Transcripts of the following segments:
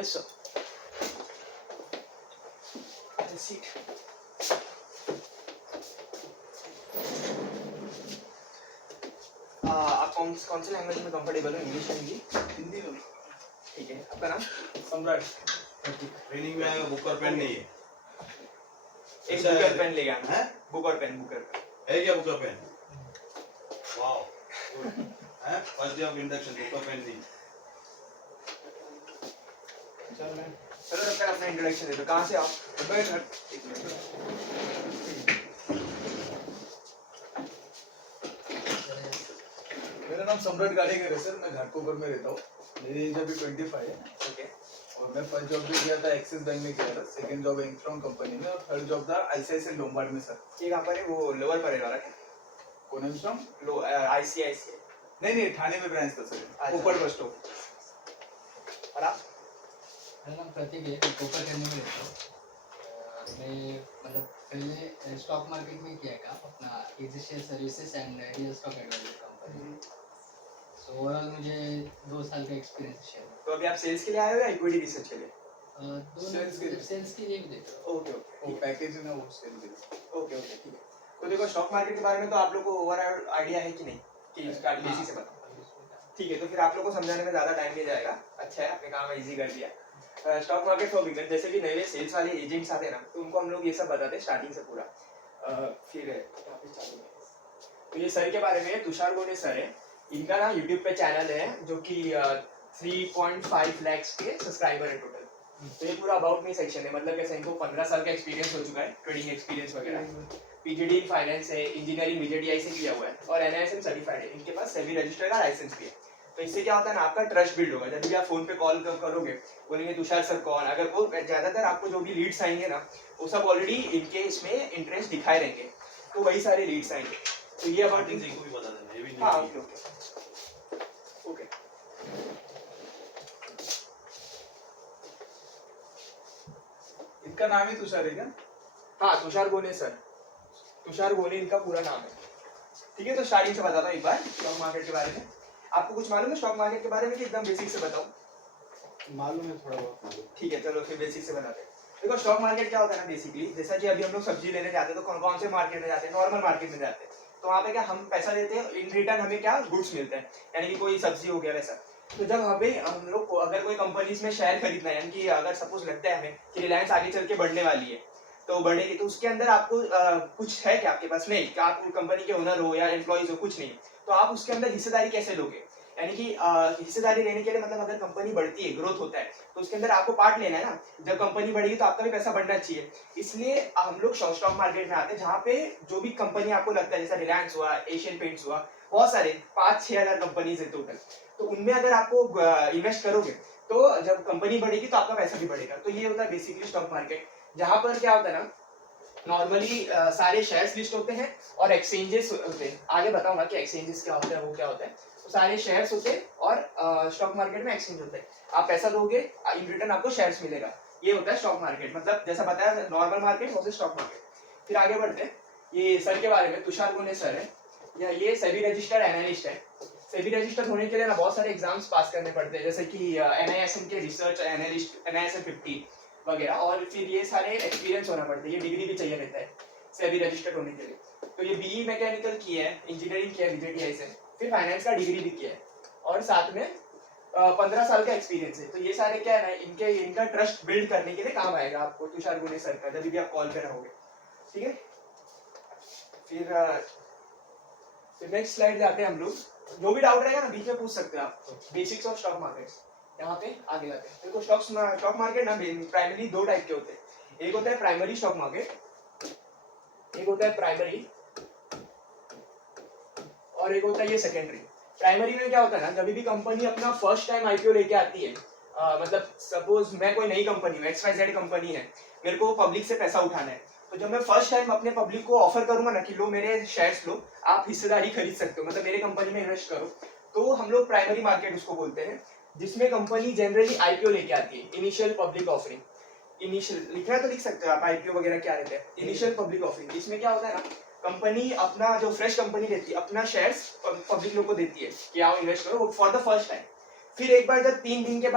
Yes, sir. Have a seat. आप कौन से लैंग्वेज में कंफर्टेबल हो? इंग्लिश, हिंदी? हिंदी में। ठीक है। आपका नाम? सम्राट। ट्रेनिंग में आएगा, बुक और पेन नहीं है। एक बुक और पेन ले गया है? बुक और पेन है क्या बुक और पेन? वाओ, है? First day of induction, book और पेन नहीं। चलो तब तक अपना इंट्रोडक्शन दे दो। कहाँ से आप? मैं घर। मेरा नाम सम्राट गाड़ेकर है सर, मैं घाटकोपर में रहता हूँ। मेरी एज अभी 25 है। ओके। और मैं फर्स्ट जॉब भी किया था एक्सिस बैंक में किया था, सेकंड जॉब एंग्स्ट्रॉम कंपनी में, और थर्ड जॉब था आईसीआईसीआई लोम्बार्ड में सर। ये कहाँ पर है? वो लोअर पर है वाला क्या? कौन एंग्स्ट्रॉम? लो आईसीआईसीआई। नहीं, थाने में ब्रांच था सर, ऊपर बस स्टॉप। और आप? मेरा नाम प्रतीक है, मैं कोपर करने में रहता हूँ। मैं मतलब पहले स्टॉक मार्केट में किया काम अपना A G share services and real stock advisor company. So overall मुझे 2 साल का एक्सपीरियंस शेयर। तो अभी आप सेल्स के लिए आए हो या इक्विटी रिसर्च के लिए? सेल्स के लिए भी देख रहा हूँ। ओके ओके वो पैकेज है ना, वो सेल दे। ओके ओके ठीक है। तो देखो स्टॉक मार्केट के बारे में तो आप लोग को ओवरऑल आइडिया है कि नहीं, कि स्टार्ट बेसिक से बताओ। ठीक है, तो फिर आप लोग को समझाने में ज़्यादा टाइम नहीं जाएगा। अच्छा है, आपने काम इजी कर दिया। स्टॉक मार्केट फॉर बिगिनर, जैसे कि नए सेल्स वाले एजेंट्स आते हैं ना, तो उनको हम लोग ये सब बताते हैं स्टार्टिंग से पूरा। फिर यहाँ पे चालू है। तो ये सर के बारे में तुषार गोने सर है। इनका ना यूट्यूब पे चैनल है जो कि 3.5 lakhs के सब्सक्राइबर है टोटल। तो ये पूरा अबाउट मी सेक्शन है, मतलब कैसे इनको 15 साल का एक्सपीरियंस हो चुका है, ट्रेडिंग एक्सपीरियंस वगैरह। पीजीडी इन फाइनेंस है, इंजीनियरिंग बीजेडीआई से किया हुआ है और एनआईएसएम सर्टिफाइड है। इनके पास सेबी रजिस्टर का लाइसेंस भी है। तो इससे क्या होता है ना, आपका ट्रस्ट बिल्ड होगा। जब भी आप फोन पे कॉल करोगे, बोलेंगे तुषार सर कौन, अगर वो ज्यादातर आपको जो भी लीड्स आएंगे ना, वो सब ऑलरेडी इनके इसमें इंटरेस्ट दिखाए रहेंगे, तो वही सारे लीड्स आएंगे। तो ये अबाउट को भी बता देना, ये भी नहीं। हाँ ओके। इनका नाम ही तुषार है क्या? हाँ, तुषार गोने सर, तुषार गोने इनका पूरा नाम है। ठीक है, तो स्टार्टिंग से बताता हूँ एक बार स्टॉक मार्केट के बारे में। आपको कुछ मालूम है स्टॉक मार्केट के बारे में कि एकदम बेसिक से बताऊँ? मालूम है, थोड़ा बहुत। ठीक है, चलो फिर बेसिक से बताते हैं। देखो स्टॉक मार्केट क्या होता है ना, बेसिकली जैसा कि अभी हम लोग सब्जी लेने जाते हैं तो कौन से मार्केट में जाते हैं? नॉर्मल मार्केट में जाते हैं। तो वहाँ पे क्या हम पैसा देते हैं, इन रिटर्न हमें क्या गुड्स मिलते हैं, यानी कि कोई सब्जी हो गया वैसा। तो जब हम लोग को अगर कोई कंपनीज में शेयर खरीदना है, यानी कि अगर सपोज लगता है हमें कि रिलायंस आगे चल के बढ़ने वाली है, तो बढ़ेगी, तो उसके अंदर आपको कुछ है क्या आपके पास? नहीं, कि आप कंपनी के ओनर हो या एम्प्लॉइज हो, कुछ नहीं। तो आप उसके अंदर हिस्सेदारी कैसे लोगे? यानी कि हिस्सेदारी लेने के लिए मतलब अगर कंपनी बढ़ती है, ग्रोथ होता है, तो उसके अंदर आपको पार्ट लेना है ना। जब कंपनी बढ़ेगी तो आपका भी पैसा बढ़ना चाहिए। इसलिए हम लोग स्टॉक मार्केट में आते हैं, जहाँ पे जो भी कंपनी आपको लगता है, जैसा रिलायंस हुआ, एशियन पेंट्स हुआ, बहुत सारे 5-6 हजार कंपनीज है टोटल। तो उनमें अगर आपको इन्वेस्ट करोगे तो जब कंपनी बढ़ेगी तो आपका पैसा भी बढ़ेगा। तो ये होता है बेसिकली स्टॉक मार्केट, जहाँ पर क्या होता है ना, नॉर्मली सारे शेयर्स लिस्ट होते हैं और एक्सचेंजेस होते हैं। आगे बताऊंगा कि एक्सचेंजेस क्या होता है, वो क्या होता है। तो सारे शेयर्स होते हैं और स्टॉक मार्केट में एक्सचेंज होते हैं। आप पैसा दोगे, इन रिटर्न आपको शेयर्स मिलेगा। ये होता है स्टॉक मार्केट, मतलब जैसा बताया normal market versus stock market. फिर आगे बढ़ते हैं। ये सर के बारे में तुषार गोने सर है, ये सेबी रजिस्टर्ड एनालिस्ट है। सेबी रजिस्टर्ड होने के लिए ना बहुत सारे एग्जाम्स पास करने पड़ते हैं, जैसे कि एनआईएसएम के रिसर्च एनालिस्ट, एनआईएसएम 50 वगैरह, और फिर ये सारे एक्सपीरियंस होना पड़ता है। ये डिग्री भी चाहिए रहता है सेबी रजिस्टर्ड होने के लिए। तो ये बीई मैकेनिकल की है, इंजीनियरिंग किया है बीजेटीआई से, फिर फाइनेंस का डिग्री भी किया है, और साथ में 15 साल का एक्सपीरियंस है। तो ये सारे क्या है ना, इनका ट्रस्ट बिल्ड करने के लिए काम आएगा आपको तुषार गोने सर का, जब भी आप कॉल पे रहोगे। ठीक है, फिर नेक्स्ट स्लाइड जाते हैं हम लोग। जो भी डाउट रहेगा ना बीच में पूछ सकते हैं आप। बेसिक्स ऑफ स्टॉक मार्केट्स, यहाँ पे आगे जाते हैं। देखो स्टॉक मार्केट ना प्राइमरी 2 टाइप के होते हैं। एक होता है प्राइमरी स्टॉक मार्केट, एक होता है प्राइमरी, और एक होता है ये सेकेंडरी। प्राइमरी में क्या होता है ना, जब भी कंपनी अपना फर्स्ट टाइम आईपीओ लेके आती है, मतलब सपोज मैं कोई नई कंपनी हूँ, XYZ कंपनी है, मेरे को पब्लिक से पैसा उठाना है, तो जब मैं फर्स्ट टाइम अपने पब्लिक को ऑफर करूंगा ना कि लो मेरे शेयर्स लो, आप हिस्सेदारी खरीद सकते हो, मतलब मेरे कंपनी में इन्वेस्ट करो, तो हम लोग प्राइमरी मार्केट उसको बोलते हैं, जिसमें कंपनी जनरली आईपीओ लेके आती है, इनिशियल पब्लिक ऑफरिंग। इनिशियल लिखना है तो लिख सकते हो आप, आईपीओ वगैरह क्या रहता है, इनिशियल पब्लिक ऑफरिंग। इसमें क्या होता है ना, कंपनी अपना जो फ्रेश कंपनी रहती है, अपना शेयर्स पब्लिक लोग को देती है कि आओ इन्वेस्ट करो फॉर द फर्स्ट टाइम। फिर एक बार जब 3 दिन के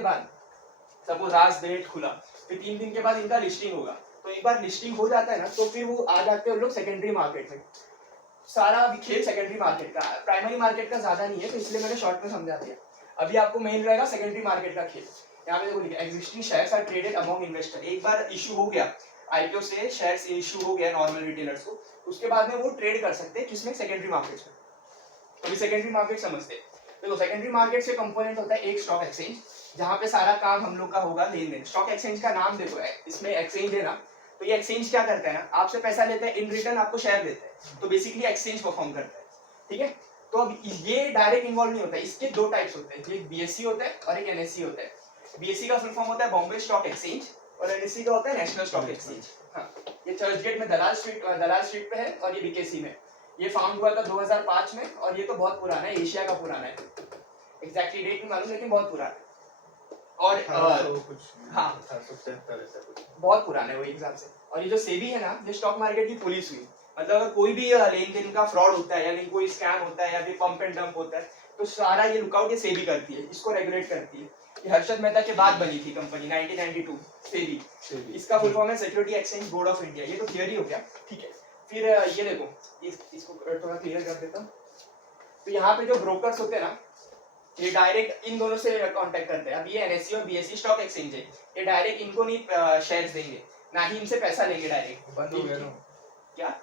बाद सपोज आज डेट खुला, फिर 3 दिन के बाद इनका लिस्टिंग होगा, तो एक बार लिस्टिंग हो जाता है ना तो फिर वो आ जाते हैं लोग सेकेंडरी मार्केट में। सारा अभी खेल सेकेंडरी मार्केट का, प्राइमरी मार्केट का ज्यादा नहीं है, तो इसलिए मैंने शॉर्ट में समझा दिया। अभी आपको मेन रहेगा सेकेंडरी मार्केट का खेल। यहाँ पे देखो लिखा existing shares are traded among investor. एक बार इशू हो गया आईपीओ से शेयर्स इशू हो गया नॉर्मल रिटेलर्स को, उसके बाद में वो ट्रेड कर सकते हैं किसमें, सेकेंडरी मार्केट्स में। तो अभी सेकेंडरी मार्केट समझते हैं। देखो सेकेंडरी मार्केट से कंपोनेंट होता है एक स्टॉक एक्सचेंज, जहाँ पे सारा काम हम लोग का होगा लेन देन। स्टॉक एक्सचेंज का नाम देखो है, इसमें एक्सचेंज है ना, तो ये एक्सचेंज क्या करता है ना, आपसे पैसा लेता है, इन रिटर्न आपको शेयर देता है, तो बेसिकली एक्सचेंज परफॉर्म करता है, ठीक है। तो अब ये डायरेक्ट इन्वॉल्व नहीं होता है, इसके दो टाइप्स होते हैं, एक बीएससी होता है और एक एनएससी होता है। बीएससी का फुल फॉर्म होता है बॉम्बे स्टॉक एक्सचेंज, और एनएससी का होता है नेशनल स्टॉक एक्सचेंज। हाँ, ये चर्चगेट में दलाल स्ट्रीट पे है, और ये बीकेसी में। ये फाउंड हुआ था 2005 में, और ये तो बहुत पुराना है, एशिया का पुराना है, एग्जैक्टली डेट नहीं मालूम लेकिन बहुत पुराना है। और कुछ हाँ 1877 ऐसा कुछ। बहुत पुराना है वो हिसाब से। और ये जो सेबी है ना, ये स्टॉक मार्केट की पुलिस हुई, मतलब अगर कोई भी लेन देन का फ्रॉड होता है या नहीं कोई स्कैम होता है या फिर पंप एंड डंप होता है, तो सारा ये लुकआउट ये सेबी करती है, इसको रेगुलेट करती है। ये हर्षद मेहता के बाद बनी थी कंपनी 1992 सेबी। इसका फुल फॉर्म है security exchange board of India. ये तो थियरी हो गया, ठीक है। फिर ये देखो, इसको थोड़ा क्लियर कर देता हूँ। तो यहाँ पे जो ब्रोकर्स होते हैं ना, ये डायरेक्ट इन दोनों से कांटेक्ट करते हैं। अब ये एनएससी और बीएससी स्टॉक एक्सचेंज है, ये डायरेक्ट इनको नहीं शेयर्स देंगे, ना ही इनसे पैसा लेंगे डायरेक्ट। बंद हो गया ना क्या?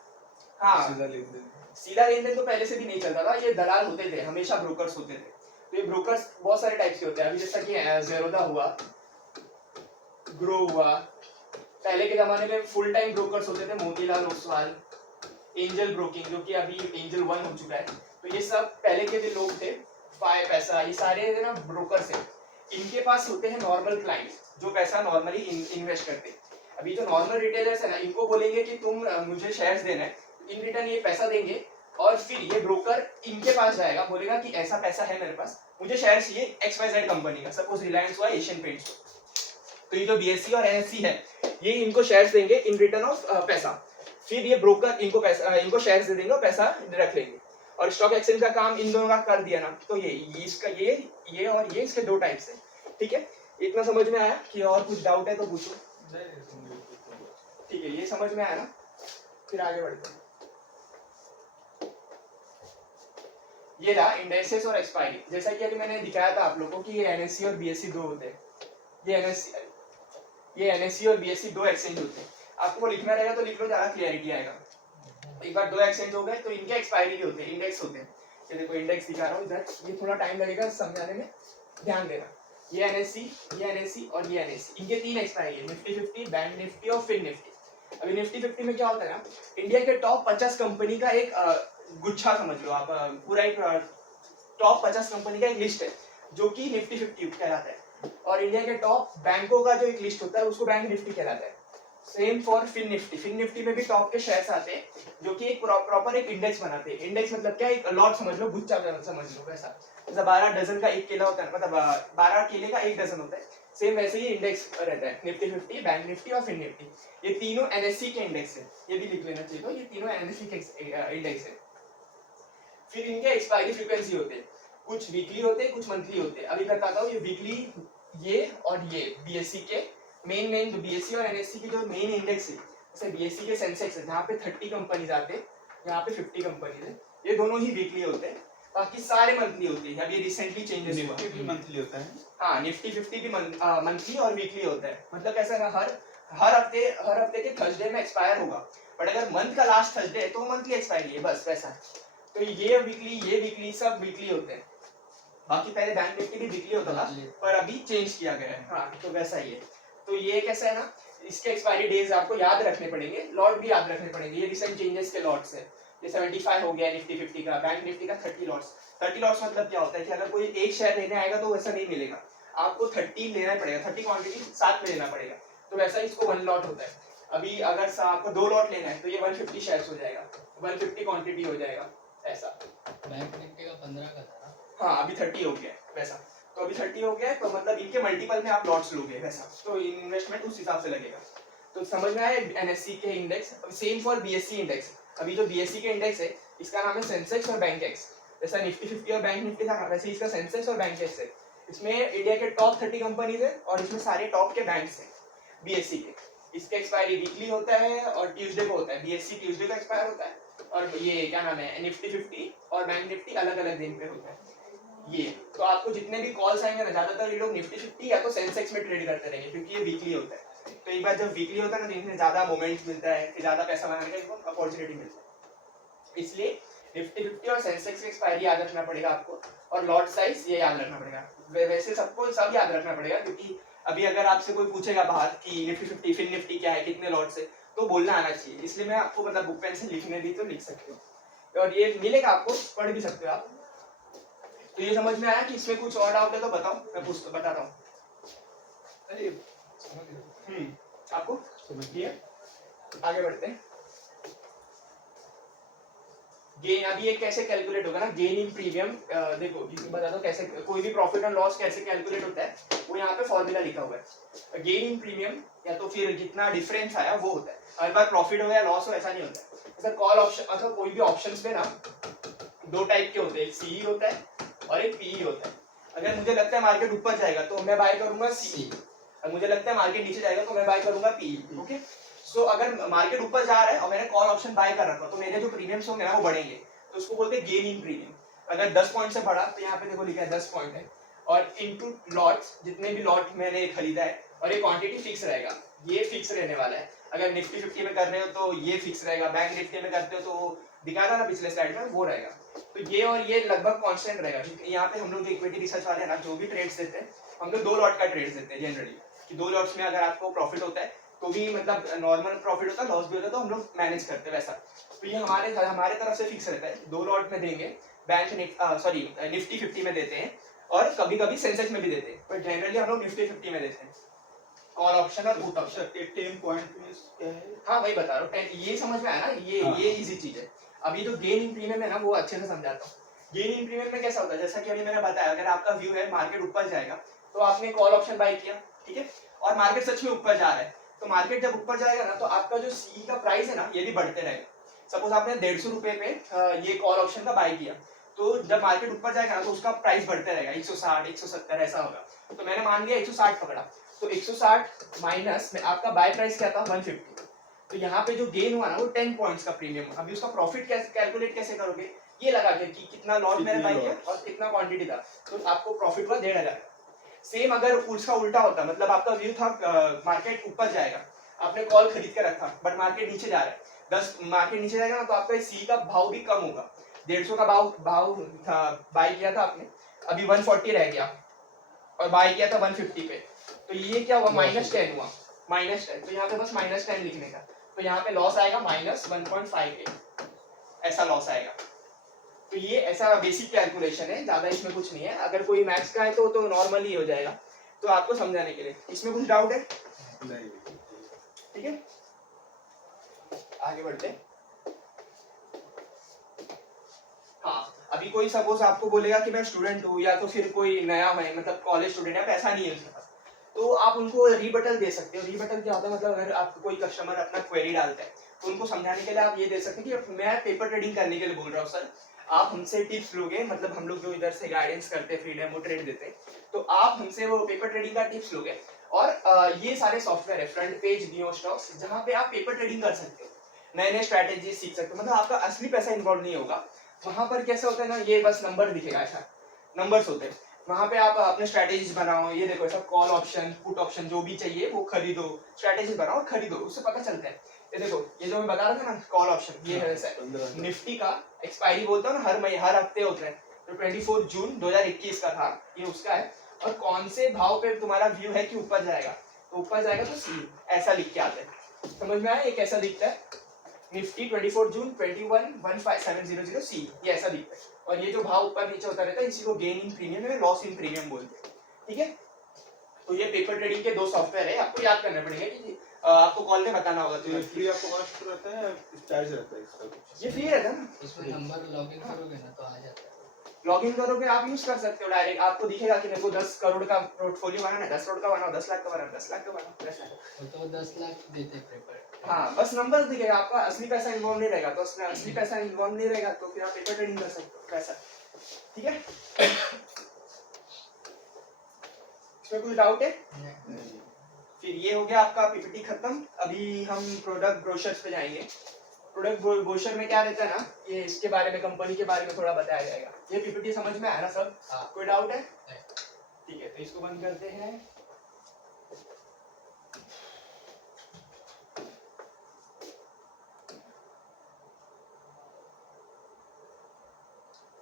हाँ, सीधा लेन देन। सीधा लेन देन तो पहले से भी नहीं चलता था, ये दलाल होते थे, हमेशा ब्रोकर्स होते थे। तो ये ब्रोकर्स बहुत सारे टाइप्स के होते हैं, अभी जैसा कि ज़ेरोधा हुआ, ग्रो हुआ। पहले के जमाने में फुल टाइम ब्रोकर्स होते थे, मोतीलाल ओसवाल, एंजल ब्रोकिंग, जो कि अभी एंजल 1 हो चुका है। तो ये सब पहले के जो लोग थे, फाइव पैसा, ये सारे ना ब्रोकर्स हैं। इनके पास होते हैं नॉर्मल क्लाइंट्स जो पैसा नॉर्मली इन्वेस्ट करते हैं। अभी जो नॉर्मल रिटेलर्स है ना, इनको बोलेंगे कि तुम मुझे शेयर्स देना है, इन रिटर्न ये पैसा देंगे, और फिर ये ब्रोकर इनके पास जाएगा, बोलेगा कि ऐसा पैसा है मेरे पास, मुझे शेयर चाहिए XYZ कंपनी का, सपोज रिलायंस हुआ, एशियन पेंट्स हुआ। तो ये जो बीएससी और एनएससी है, ये इनको शेयर्स देंगे इन रिटर्न ऑफ पैसा। फिर ये ब्रोकर इनको पैसा, इनको शेयर्स दे देंगे और पैसा रख लेंगे। और स्टॉक एक्सचेंज का काम इन दोनों का कर दिया ना, तो ये इसका ये और ये इसके दो टाइप्स है, ठीक है। इतना समझ में आया? कि और कुछ डाउट है तो पूछो। ठीक है, ये समझ में आया ना, फिर आगे बढ़ते हैं। ये रहा इंडेक्सेस और एक्सपायरी। जैसा कि अभी मैंने दिखाया था आप लोगों को कि ये एनएससी और बीएससी दो होते हैं। ये एनएससी और बीएससी दो एक्सचेंज होते हैं। आपको लिखना रहेगा तो लिख लो, ज्यादा क्लियरिटी आएगा। एक बार दो एक्सचेंज हो गए तो इनके एक्सपायरी भी होते हैं, इंडेक्स होते हैं। ये देखो इंडेक्स दिखा रहा हूँ इधर, ये थोड़ा टाइम लगेगा समझाने में, ध्यान देना। ये एनएससी और ये एनएससी, इनके तीन एक्सपायरी है, निफ्टी 50, बैंक निफ्टी और फिन निफ्टी। अभी निफ्टी 50 में क्या होता है ना, इंडिया के टॉप 50 कंपनी का एक गुच्छा समझ लो आप, पूरा एक टॉप 50 कंपनी का एक लिस्ट है, जो कि निफ्टी 50 कहलाता है। और इंडिया के टॉप बैंकों का जो एक लिस्ट होता है, उसको बैंक निफ्टी कहलाता है। सेम फॉर फिन निफ्टी में भी टॉप के शेयर्स आते हैं, जो कि एक प्रॉपर एक इंडेक्स बनाते हैं। इंडेक्स मतलब क्या, एक लॉट समझ लो, गुच्छा समझ लो वैसा। जैसे 12 डजन का एक केला होता है, मतलब 12 केले का एक डजन होता है, सेम वैसे ही इंडेक्स रहता है। निफ्टी 50, बैंक निफ्टी और फिन निफ्टी, ये तीनों एनएससी के इंडेक्स है, ये भी लिख लेना चाहिए। तो ये तीनों एनएससी के इंडेक्स है। फिर इनके एक्सपायरी फ्रीक्वेंसी होते हैं, कुछ वीकली होते हैं, कुछ मंथली होते हैं। अभी बताता हूँ, ये वीकली, ये और ये बीएससी के मेन जो बीएससी और एनएससी की जो मेन इंडेक्स है, जैसे बीएससी के सेंसेक्स है, जहाँ पे 30 कंपनीज आते हैं, यहाँ पे 50 कंपनीज है, ये दोनों ही वीकली होते हैं, बाकी सारे मंथली होते हैं। अभी रिसेंटली चेंजेस हुआ, निफ्टी भी मंथली होता है। हाँ, निफ्टी 50 भी मंथली और वीकली होता है। मतलब कैसा है ना, हर हफ्ते के थर्सडे में एक्सपायर होगा, बट अगर मंथ का लास्ट थर्सडे है तो मंथली एक्सपायरी है, बस वैसा है। तो ये वीकली सब वीकली होते हैं। बाकी पहले बैंक निफ्टी भी वीकली होता था, पर अभी चेंज किया गया है। हाँ, तो वैसा ही है। तो ये कैसा है ना, इसके एक्सपायरी डेज आपको याद रखने पड़ेंगे, लॉट भी याद रखने पड़ेंगे। ये रिसेंट चेंजेस के लॉट्स है। ये 75 हो गया निफ्टी 50 का, बैंक निफ्टी का 30 लॉट्स। 30 लॉट्स मतलब क्या होता है कि अगर कोई एक शेयर लेने आएगा तो वैसा नहीं मिलेगा, आपको 30 लेना पड़ेगा, 30 क्वांटिटी साथ में लेना पड़ेगा, तो वैसा इसको 1 लॉट होता है। अभी अगर आपको 2 लॉट लेना है तो ये 150 शेयर्स हो जाएगा, 150 क्वांटिटी हो जाएगा ऐसा। बैंक निफ्टी का 15 का था ना? हाँ, अभी 30 हो गया है वैसा। तो अभी 30 हो गया है, तो मतलब इनके मल्टीपल में आप लॉट्स लोगे वैसा, तो इन्वेस्टमेंट उस हिसाब से लगेगा। तो समझ में आया एनएससी के index. Same for BSc index. अभी जो बीएससी के इंडेक्स है, इसका नाम है सेंसेक्स और बैंक एक्स। जैसा निफ्टी 50 और बैंक निफ्टी था, वैसे इसका सेंसेक्स और बैंक एक्स है। इसमें इंडिया के टॉप 30 कंपनीज है और इसमें सारे टॉप के बैंक्स हैं बीएससी के। इसका एक्सपायरी वीकली होता है और ट्यूसडे को होता है। बीएससी ट्यूसडे को एक्सपायर होता है और ये क्या नाम है निफ्टी 50 और बैंक निफ्टी अलग अलग दिन पे होता है। ये तो आपको जितने भी कॉल्स आएंगे ना, ज्यादातर ये लोग निफ्टी 50 या तो सेंसेक्स में ट्रेड करते रहेंगे क्योंकि ये वीकली होता है। तो एक बार जब वीकली होता है ना तो इनमें ज्यादा मोमेंट मिलता है, फिर ज्यादा पैसा बनाने का इनको अपॉर्चुनिटी मिलता है। इसलिए निफ्टी 50 और सेंसेक्स की एक्सपायरी याद रखना पड़ेगा आपको और लॉट साइज ये याद रखना पड़ेगा। वैसे सबको सब याद रखना पड़ेगा क्योंकि अभी अगर आपसे कोई पूछेगा बाहर कि निफ्टी 50 फिर निफ्टी क्या है, कितने लॉट से, तो बोलना आना चाहिए। इसलिए मैं आपको मतलब बुक पेन से लिखने दी तो लिख सकते हो और ये मिलेगा आपको, पढ़ भी सकते हो आप। तो ये समझ में आया कि इसमें कुछ और डाउट है तो बताओ, मैं बता रहा हूँ। अरे समझ गया। आपको समझ गया? आगे बढ़ते हैं। गेन अभी ये कैसे कैलकुलेट होगा ना, गेन इन प्रीमियम। देखो बता दो कैसे कोई भी प्रॉफिट एंड लॉस कैसे कैलकुलेट होता है, वो यहाँ पे फॉर्मूला लिखा हुआ है। गेन इन प्रीमियम या तो फिर जितना डिफरेंस आया वो होता है। हर बार प्रॉफिट हो या लॉस हो ऐसा नहीं होता है। अगर कॉल ऑप्शन अथवा कोई भी ऑप्शंस में ना दो टाइप के होते हैं, एक सीई होता है और एक पीई होता है। अगर मुझे लगता है मार्केट ऊपर जाएगा तो मैं बाय करूंगा सी, और मुझे लगता है मार्केट नीचे जाएगा तो मैं बाय करूंगा पीई। ओके, सो अगर मार्केट ऊपर जा रहा है और मैंने कॉल ऑप्शन बाय कर रखा तो मेरे जो प्रीमियम्स होंगे ना वो बढ़ेंगे, तो उसको बोलते हैं गेन इन प्रीमियम। अगर 10 पॉइंट से बढ़ा तो यहाँ पे देखो लिखा है 10 पॉइंट है और इनटू लॉट्स, जितने भी लॉट मैंने खरीदा है, और ये क्वांटिटी फिक्स रहेगा, ये फिक्स रहने वाला है। अगर निफ्टी 50 में कर रहे हो तो ये फिक्स रहेगा, बैंक निफ्टी में करते हो तो दिखाया था ना पिछले स्लाइड में वो रहेगा। तो ये और ये लगभग कांस्टेंट रहेगा। यहाँ पे हम लोग जो इक्विटी रिसर्च वाले हैं ना, जो भी ट्रेड्स देते हैं हम लोग 2 लॉट का ट्रेड्स देते हैं जनरली, कि 2 लॉट्स में अगर आपको प्रॉफिट होता है तो भी मतलब नॉर्मल प्रॉफिट होता है, लॉस भी होता है, तो हम लोग मैनेज करते हैं वैसा। तो ये हमारे तरफ से फिक्स रहता है, 2 लॉट में देंगे। बैंक निफ्टी 50 में देते हैं और कभी कभी सेंसेक्स में भी देते हैं, बट जनरली हम लोग निफ्टी 50 में देते हैं, कॉल ऑप्शन और पुट ऑप्शन। 10 पॉइंट मींस क्या है? हाँ वही बता रहा हूँ, ये समझ में आया ना, ये इजी चीज है। अभी जो गेन इन प्रीमियम है ना वो अच्छे से समझाता हूँ। गेन इन प्रीमियम में कैसा होता है, जैसा कि अभी मैंने बताया, अगर आपका व्यू है मार्केट ऊपर जाएगा तो आपने कॉल ऑप्शन बाय किया, ठीक है, और मार्केट सच में ऊपर जा रहा है, तो मार्केट जब ऊपर जाएगा ना तो आपका जो सी का प्राइस है ना ये भी बढ़ते रहेगा। सपोज आपने 150 रुपए पे ये कॉल ऑप्शन का बाय किया, तो जब मार्केट ऊपर जाएगा ना तो उसका प्राइस बढ़ते रहेगा, 160 170 ऐसा होगा। तो मैंने मान लिया 160 पकड़ा, तो 160 माइनस में आपका बाय प्राइस क्या था 150, तो यहाँ पे जो गेन हुआ ना वो 10 पॉइंट्स का प्रीमियम। अभी उसका प्रॉफिट कैसे कैलकुलेट कैसे करोगे, ये लगा के कि कितना लॉट मैंने बाय किया और कितना क्वांटिटी था, तो आपको प्रॉफिट हुआ 1500। सेम अगर उसका उल्टा होता, मतलब आपका व्यू था मार्केट ऊपर जाएगा, आपने कॉल खरीद के रखा बट मार्केट नीचे जा रहा है, 10 मार्केट नीचे जाएगा ना तो आपका सी का भाव भी कम होगा। 150 का भाव था, बाय किया था आपने, अभी 140 रह गया और बाय किया था 150 पे, तो ये क्या हुआ -10 हुआ, -10। तो यहाँ पे बस -10 लिखने का, तो यहाँ पे लॉस आएगा -1.58, ऐसा लॉस आएगा। तो ये ऐसा बेसिक कैलकुलेशन है, ज्यादा इसमें कुछ नहीं है। अगर कोई मैथ्स का है तो नॉर्मल ही हो जाएगा, तो आपको समझाने के लिए। इसमें कुछ डाउट है? नहीं। ठीक है, आगे बढ़ते हैं। हाँ, अभी कोई सपोज आपको बोलेगा कि मैं स्टूडेंट हूँ या तो फिर कोई नया है, मतलब कॉलेज स्टूडेंट है, पैसा नहीं है उसके पास, तो आप उनको रीबटल दे सकते हो। रीबटल क्या होता है, मतलब अगर आपको कोई कस्टमर अपना क्वेरी डालता है तो उनको समझाने के लिए आप ये दे सकते हैं कि मैं पेपर ट्रेडिंग करने के लिए बोल रहा हूँ सर, आप हमसे टिप्स लोगे, मतलब हम लोग जो इधर से गाइडेंस करते हैं, फ्री डेमो ट्रेड देते हैं, तो आप हमसे वो पेपर ट्रेडिंग का टिप्स लोगे। और ये सारे सॉफ्टवेयर है, फ्रंट पेज, नियो स्टॉक्स, जहाँ पे आप पेपर ट्रेडिंग कर सकते हो, नए नए स्ट्रैटेजी सीख सकते हो, मतलब आपका असली पैसा इन्वॉल्व नहीं होगा। वहां पर कैसा होता है ना, ये बस नंबर दिखेगा, ऐसा नंबर्स होते हैं, वहां पे आप अपने स्ट्रैटेजीज बनाओ। ये देखो ऐसा कॉल ऑप्शन, पुट ऑप्शन, जो भी चाहिए वो खरीदो, स्ट्रैटेजीज बनाओ और खरीदो, उससे पता चलता है। ये देखो, ये जो मैं बता रहा था ना कॉल ऑप्शन, ये है वैसा निफ्टी का एक्सपायरी बोलता हूँ ना, हर हफ्ते होता है, तो 24 जून 2021 का था, ये उसका है। और कौन से भाव पे तुम्हारा व्यू है कि ऊपर जाएगा, तो ऊपर जाएगा तो सी, ऐसा लिख के आता है। समझ में आया, ये कैसा दिखता है, निफ्टी 24 जून 21,15700 सी, ये ऐसा दिखता है। और ये जो भाव ऊपर नीचे होता रहता है, इसी को गेन इन प्रीमियम या लॉस इन प्रीमियम बोलते हैं, ठीक है। तो ये पेपर ट्रेडिंग के 2 सॉफ्टवेयर है, आपको याद करना पड़ेगा कि आपको कॉल में बताना होगा। तो ये फ्री आपको कॉस्ट रहता है, चार्ज रहता है इसका कुछ? ये फ्री रहता है ना, इसमें नंबर लॉगिन करोगे ना तो आ जाता है। लॉगिन करोगे आप, यूज कर सकते हो डायरेक्ट, आपको दिखेगा कि मेरे को 10 करोड़ का पोर्टफोलियो बनाना है, 10 करोड़ का बनाओ, 10 लाख का बनाओ, 10 लाख का बनाओ, ऐसा है। वो तो 10 लाख देते पेपर। हाँ, बस नंबर दिखेगा, आपका असली पैसा इन्वॉल्व नहीं रहेगा, तो उसमें असली पैसा इन्वॉल्व नहीं रहेगा तो फिर आप पेपर ट्रेडिंग कर सकते हो, पैसा, ठीक है। इसमें कोई डाउट है? नहीं। फिर ये हो गया आपका पीपीटी खत्म। अभी हम प्रोडक्ट ब्रोशर्स पे जाएंगे। प्रोडक्ट ब्रोशर में क्या रहता है ना, ये इसके बारे में, कंपनी के बारे में थोड़ा बताया जाएगा। ये पीपीटी समझ में आया ना सब? हाँ। कोई डाउट है? नहीं। ठीक है, तो इसको बंद करते हैं।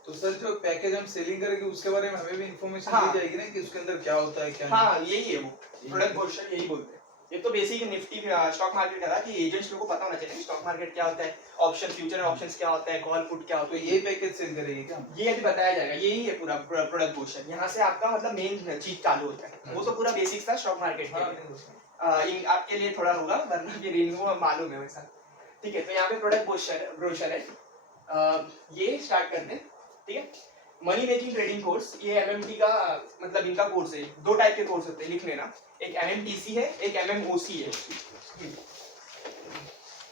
तो सर जो पैकेज हम सेलिंग करेंगे उसके बारे में हमें भी इंफॉर्मेशन हाँ। दी जाएगी ना कि उसके अंदर क्या होता है क्या हाँ, यही है वो नहीं? प्रोडक्ट ब्रोशर, यही बोलते हैं। ये तो बेसिक निफ्टी स्टॉक मार्केट का था कि एजेंट्स लोगों को पता होना चाहिए स्टॉक मार्केट क्या होता है, ऑप्शन फ्यूचर ऑप्शंस क्या होता है, कॉल पुट क्या होता तो है। ये पैकेज सेल करेंगे क्या हम? ये अभी बताया जाएगा। यही है पूरा प्रोडक्ट ब्रोशर। यहाँ से आपका मतलब मेन चीज चालू होता है। वो तो पूरा बेसिक्स था स्टॉक मार्केट हाँ, का। आपके लिए थोड़ा होगा, वरना फिर इनको मालूम है वैसा। ठीक है, तो यहाँ पे प्रोडक्ट ब्रोशर है। ये स्टार्ट करते हैं। ठीक है, मनी मेकिंग ट्रेडिंग कोर्स, ये एमएमटी का मतलब इनका कोर्स है। दो टाइप के कोर्स होते हैं, लिख लेना। एक एमएमटीसी है, एक एमएमओसी है।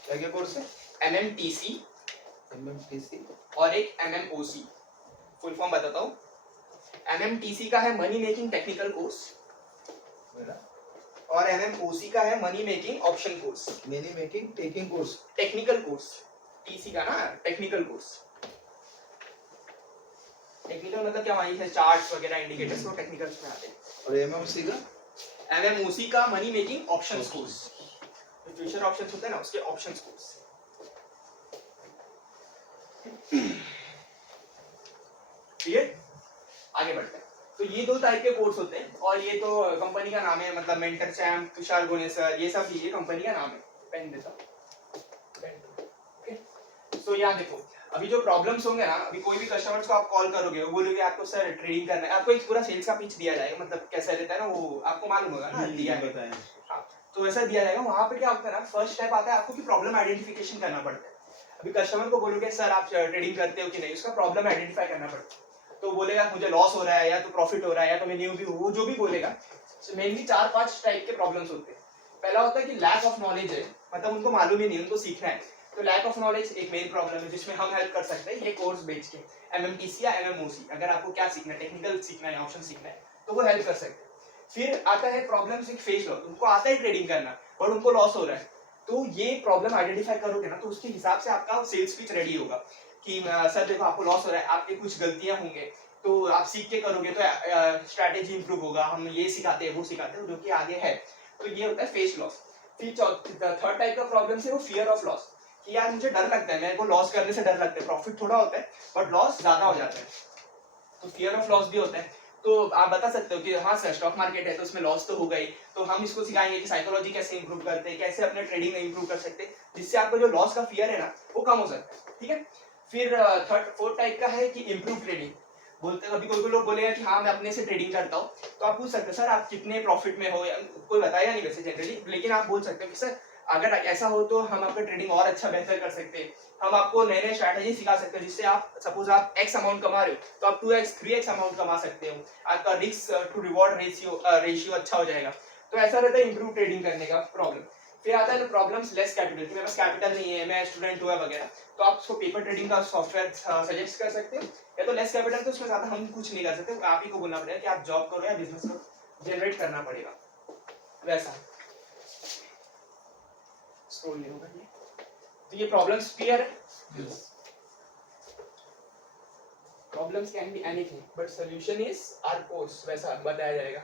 क्या क्या कोर्स है? एमएमटीसी एमएमटीसी और एक एमएमओसी। फुल फॉर्म बताता हूँ। एमएमटीसी का है मनी मेकिंग टेक्निकल कोर्स मेरा और एमएमओसी का है money making option course. Money making taking course. Technical course, TC का ना, टेक्निकल कोर्स। टेक्निकल मतलब क्या, वही है चार्ट्स वगैरह, इंडिकेटर्स, वो टेक्निकल्स में आते हैं। और एमएमसी का एमएमओसी का money making options course, future options होते हैं ना, उसके ऑप्शंस कोर्स। ठीक है, आगे बढ़ते हैं। तो ये दो टाइप के कोर्स होते हैं और ये तो कंपनी का नाम है, मतलब मेंटर चैम्प, तुषार गुनेसर, ये सब ये कंपनी का नाम है। पेन देता हूं। तो यहाँ देखो, अभी जो प्रॉब्लम्स होंगे ना, अभी कोई भी कस्टमर्स को आप कॉल करोगे, वो बोलोगे आपको सर ट्रेडिंग करना है, आपको एक पूरा सेल्स का पिच दिया जाएगा, मतलब कैसा रहता है ना, वो आपको मालूम होगा ना, दिया है। बताएं। हाँ, तो वैसा दिया जाएगा। वहां पे क्या होता है ना, फर्स्ट स्टेप आता है आपको कि प्रॉब्लम आइडेंटिफिकेशन करना पड़ता है। अभी कस्टमर को बोलोगे सर आप ट्रेडिंग करते हो कि नहीं, उसका प्रॉब्लम आइडेंटिफाई करना पड़ता है। तो बोलेगा मुझे लॉस हो रहा है, या तो प्रॉफिट हो रहा है, या तो मैं न्यू भी हूँ, वो जो भी बोलेगा। मेनली 4-5 टाइप के प्रॉब्लम्स होते हैं। पहला होता है कि लैक ऑफ नॉलेज है, मतलब उनको मालूम ही नहीं, उनको सीखना है। तो लैक ऑफ नॉलेज एक मेन प्रॉब्लम है, जिसमें हम हेल्प कर सकते हैं ये कोर्स बेच के। एमएमटीसी या एमएमओसी, अगर आपको क्या सीखना है, टेक्निकल सीखना है, ऑप्शन सीखना है, तो वो हेल्प कर सकते हैं। फिर आता है प्रॉब्लम्स विद फेस लॉस, उनको आता है ट्रेडिंग करना और उनको लॉस हो रहा है। तो ये प्रॉब्लम आइडेंटिफाई करोगे ना, तो उसके हिसाब से आपका सेल्स पिच रेडी होगा कि सर देखो आपको लॉस हो रहा है, आपके कुछ गलतियां होंगे, तो आप सीख के करोगे तो स्ट्रैटेजी इंप्रूव होगा, हम ये सिखाते हैं वो सिखाते हैं, जो कि आगे है। तो ये होता है फेस लॉस। फिर थर्ड टाइप का प्रॉब्लम है वो फियर ऑफ लॉस, कि यार मुझे डर लगता है, मेरे को लॉस करने से डर लगता है, प्रॉफिट थोड़ा होता है बट लॉस ज्यादा हो जाता है, तो फियर ऑफ लॉस भी होता है। तो आप बता सकते हो कि हाँ सर स्टॉक मार्केट है तो उसमें लॉस तो हो गई, तो हम इसको सिखाएंगे कि साइकोलॉजी कैसे इंप्रूव करते हैं, कैसे अपने ट्रेडिंग में इंप्रूव कर सकते हैं, जिससे आपको जो लॉस का फियर है ना वो कम हो सकता है। ठीक है, फिर फोर्थ टाइप का है कि इंप्रूव ट्रेडिंग। बोलते कभी कोई लोग बोलेगा कि हाँ मैं अपने से ट्रेडिंग करता हूँ, तो आप पूछ सकते हो सर आप कितने प्रॉफिट में हो, कोई बताएगा नहीं वैसे जनरली, लेकिन आप बोल सकते हो कि सर अगर ऐसा हो तो हम आपका ट्रेडिंग और अच्छा बेहतर कर सकते हैं, हम आपको नए नए स्ट्रैटेजी सिखा सकते हैं, जिससे आप सपोज आप एक्स अमाउंट कमा रहे हो तो आप 2x 3x अमाउंट कमा सकते हो, आपका रिस्क टू रिवॉर्ड रेशियो अच्छा हो जाएगा। तो ऐसा रहता है इंप्रूव ट्रेडिंग करने का प्रॉब्लम। फिर आता है प्रॉब्लम्स लेस कैपिटल, मेरे पास कैपिटल नहीं है, मैं स्टूडेंट हुआ वगैरह, तो आप उसको पेपर ट्रेडिंग का सॉफ्टवेयर सजेस्ट कर सकते हो। या तो लेस कैपिटल, तो उसमें ज्यादा हम कुछ नहीं कर सकते, आप ही को बोलना पड़ेगा कि आप जॉब करो या बिजनेस करो, जनरेट करना पड़ेगा वैसा। स्क्रॉल नहीं होगा ये। तो ये प्रॉब्लम्स क्लियर है? Problems can be anything but solution is our course, वैसा बताया जाएगा।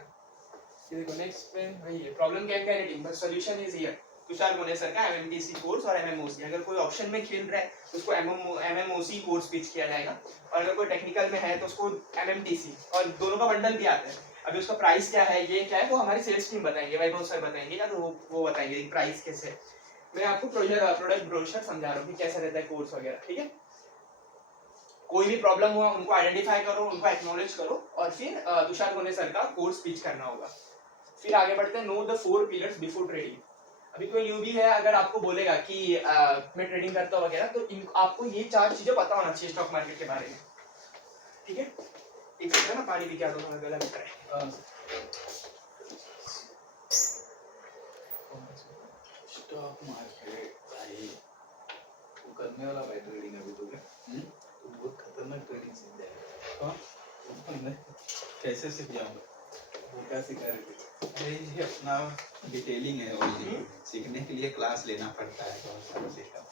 ये देखो नेक्स्ट पे वही है, problem can be anything but solution is here. Tushar Gunesar का एमएमटीसी कोर्स और एमएमओसी, अगर कोई ऑप्शन में खेल रहा है तो उसको एमएमओसी कोर्स पिच किया जाएगा, और अगर कोई टेक्निकल में है तो उसको एमएमटीसी, और दोनों का बंडल भी आता है। अभी उसका प्राइस क्या है, ये क्या है, वो हमारी सेल्स टीम बताएंगे, वैभव सर बताएंगे, या तो वो बताएंगे प्राइस कैसे है। मैं आपको प्रोडक्ट ब्रोशर समझा रहा हूँ कि कैसा रहता है कोर्स वगैरह। ठीक है, कोई भी प्रॉब्लम हुआ उनको आइडेंटिफाई करो, उनको एक्नॉलेज करो, और फिर तुषार गुनेसर का कोर्स पिच करना होगा। फिर आगे बढ़ते हैं, know the 4 pillars before trading. अभी कोई न्यूबी है, अगर आपको बोलेगा कि मैं ट्रेडिंग करता हूँ वगैरह, तो आपको ये 4 चीजें पता होना चाहिए स्टॉक मार्केट के बारे में। ठीक है, एक सेकंड ना पानी पी के आता हूं, गला में है। स्टॉक मार्केट भाई वो करने वाला भाई ट्रेडिंग अभी तो क्या तो बहुत खतरनाक ट्रेडिंग सीख जाएगा। हाँ? कैसे सीख जाऊंगा? वो क्या सिखा रहे थे? अरे ये अपना डिटेलिंग है और सीखने के लिए क्लास लेना पड़ता है बहुत सारा सिस्टम।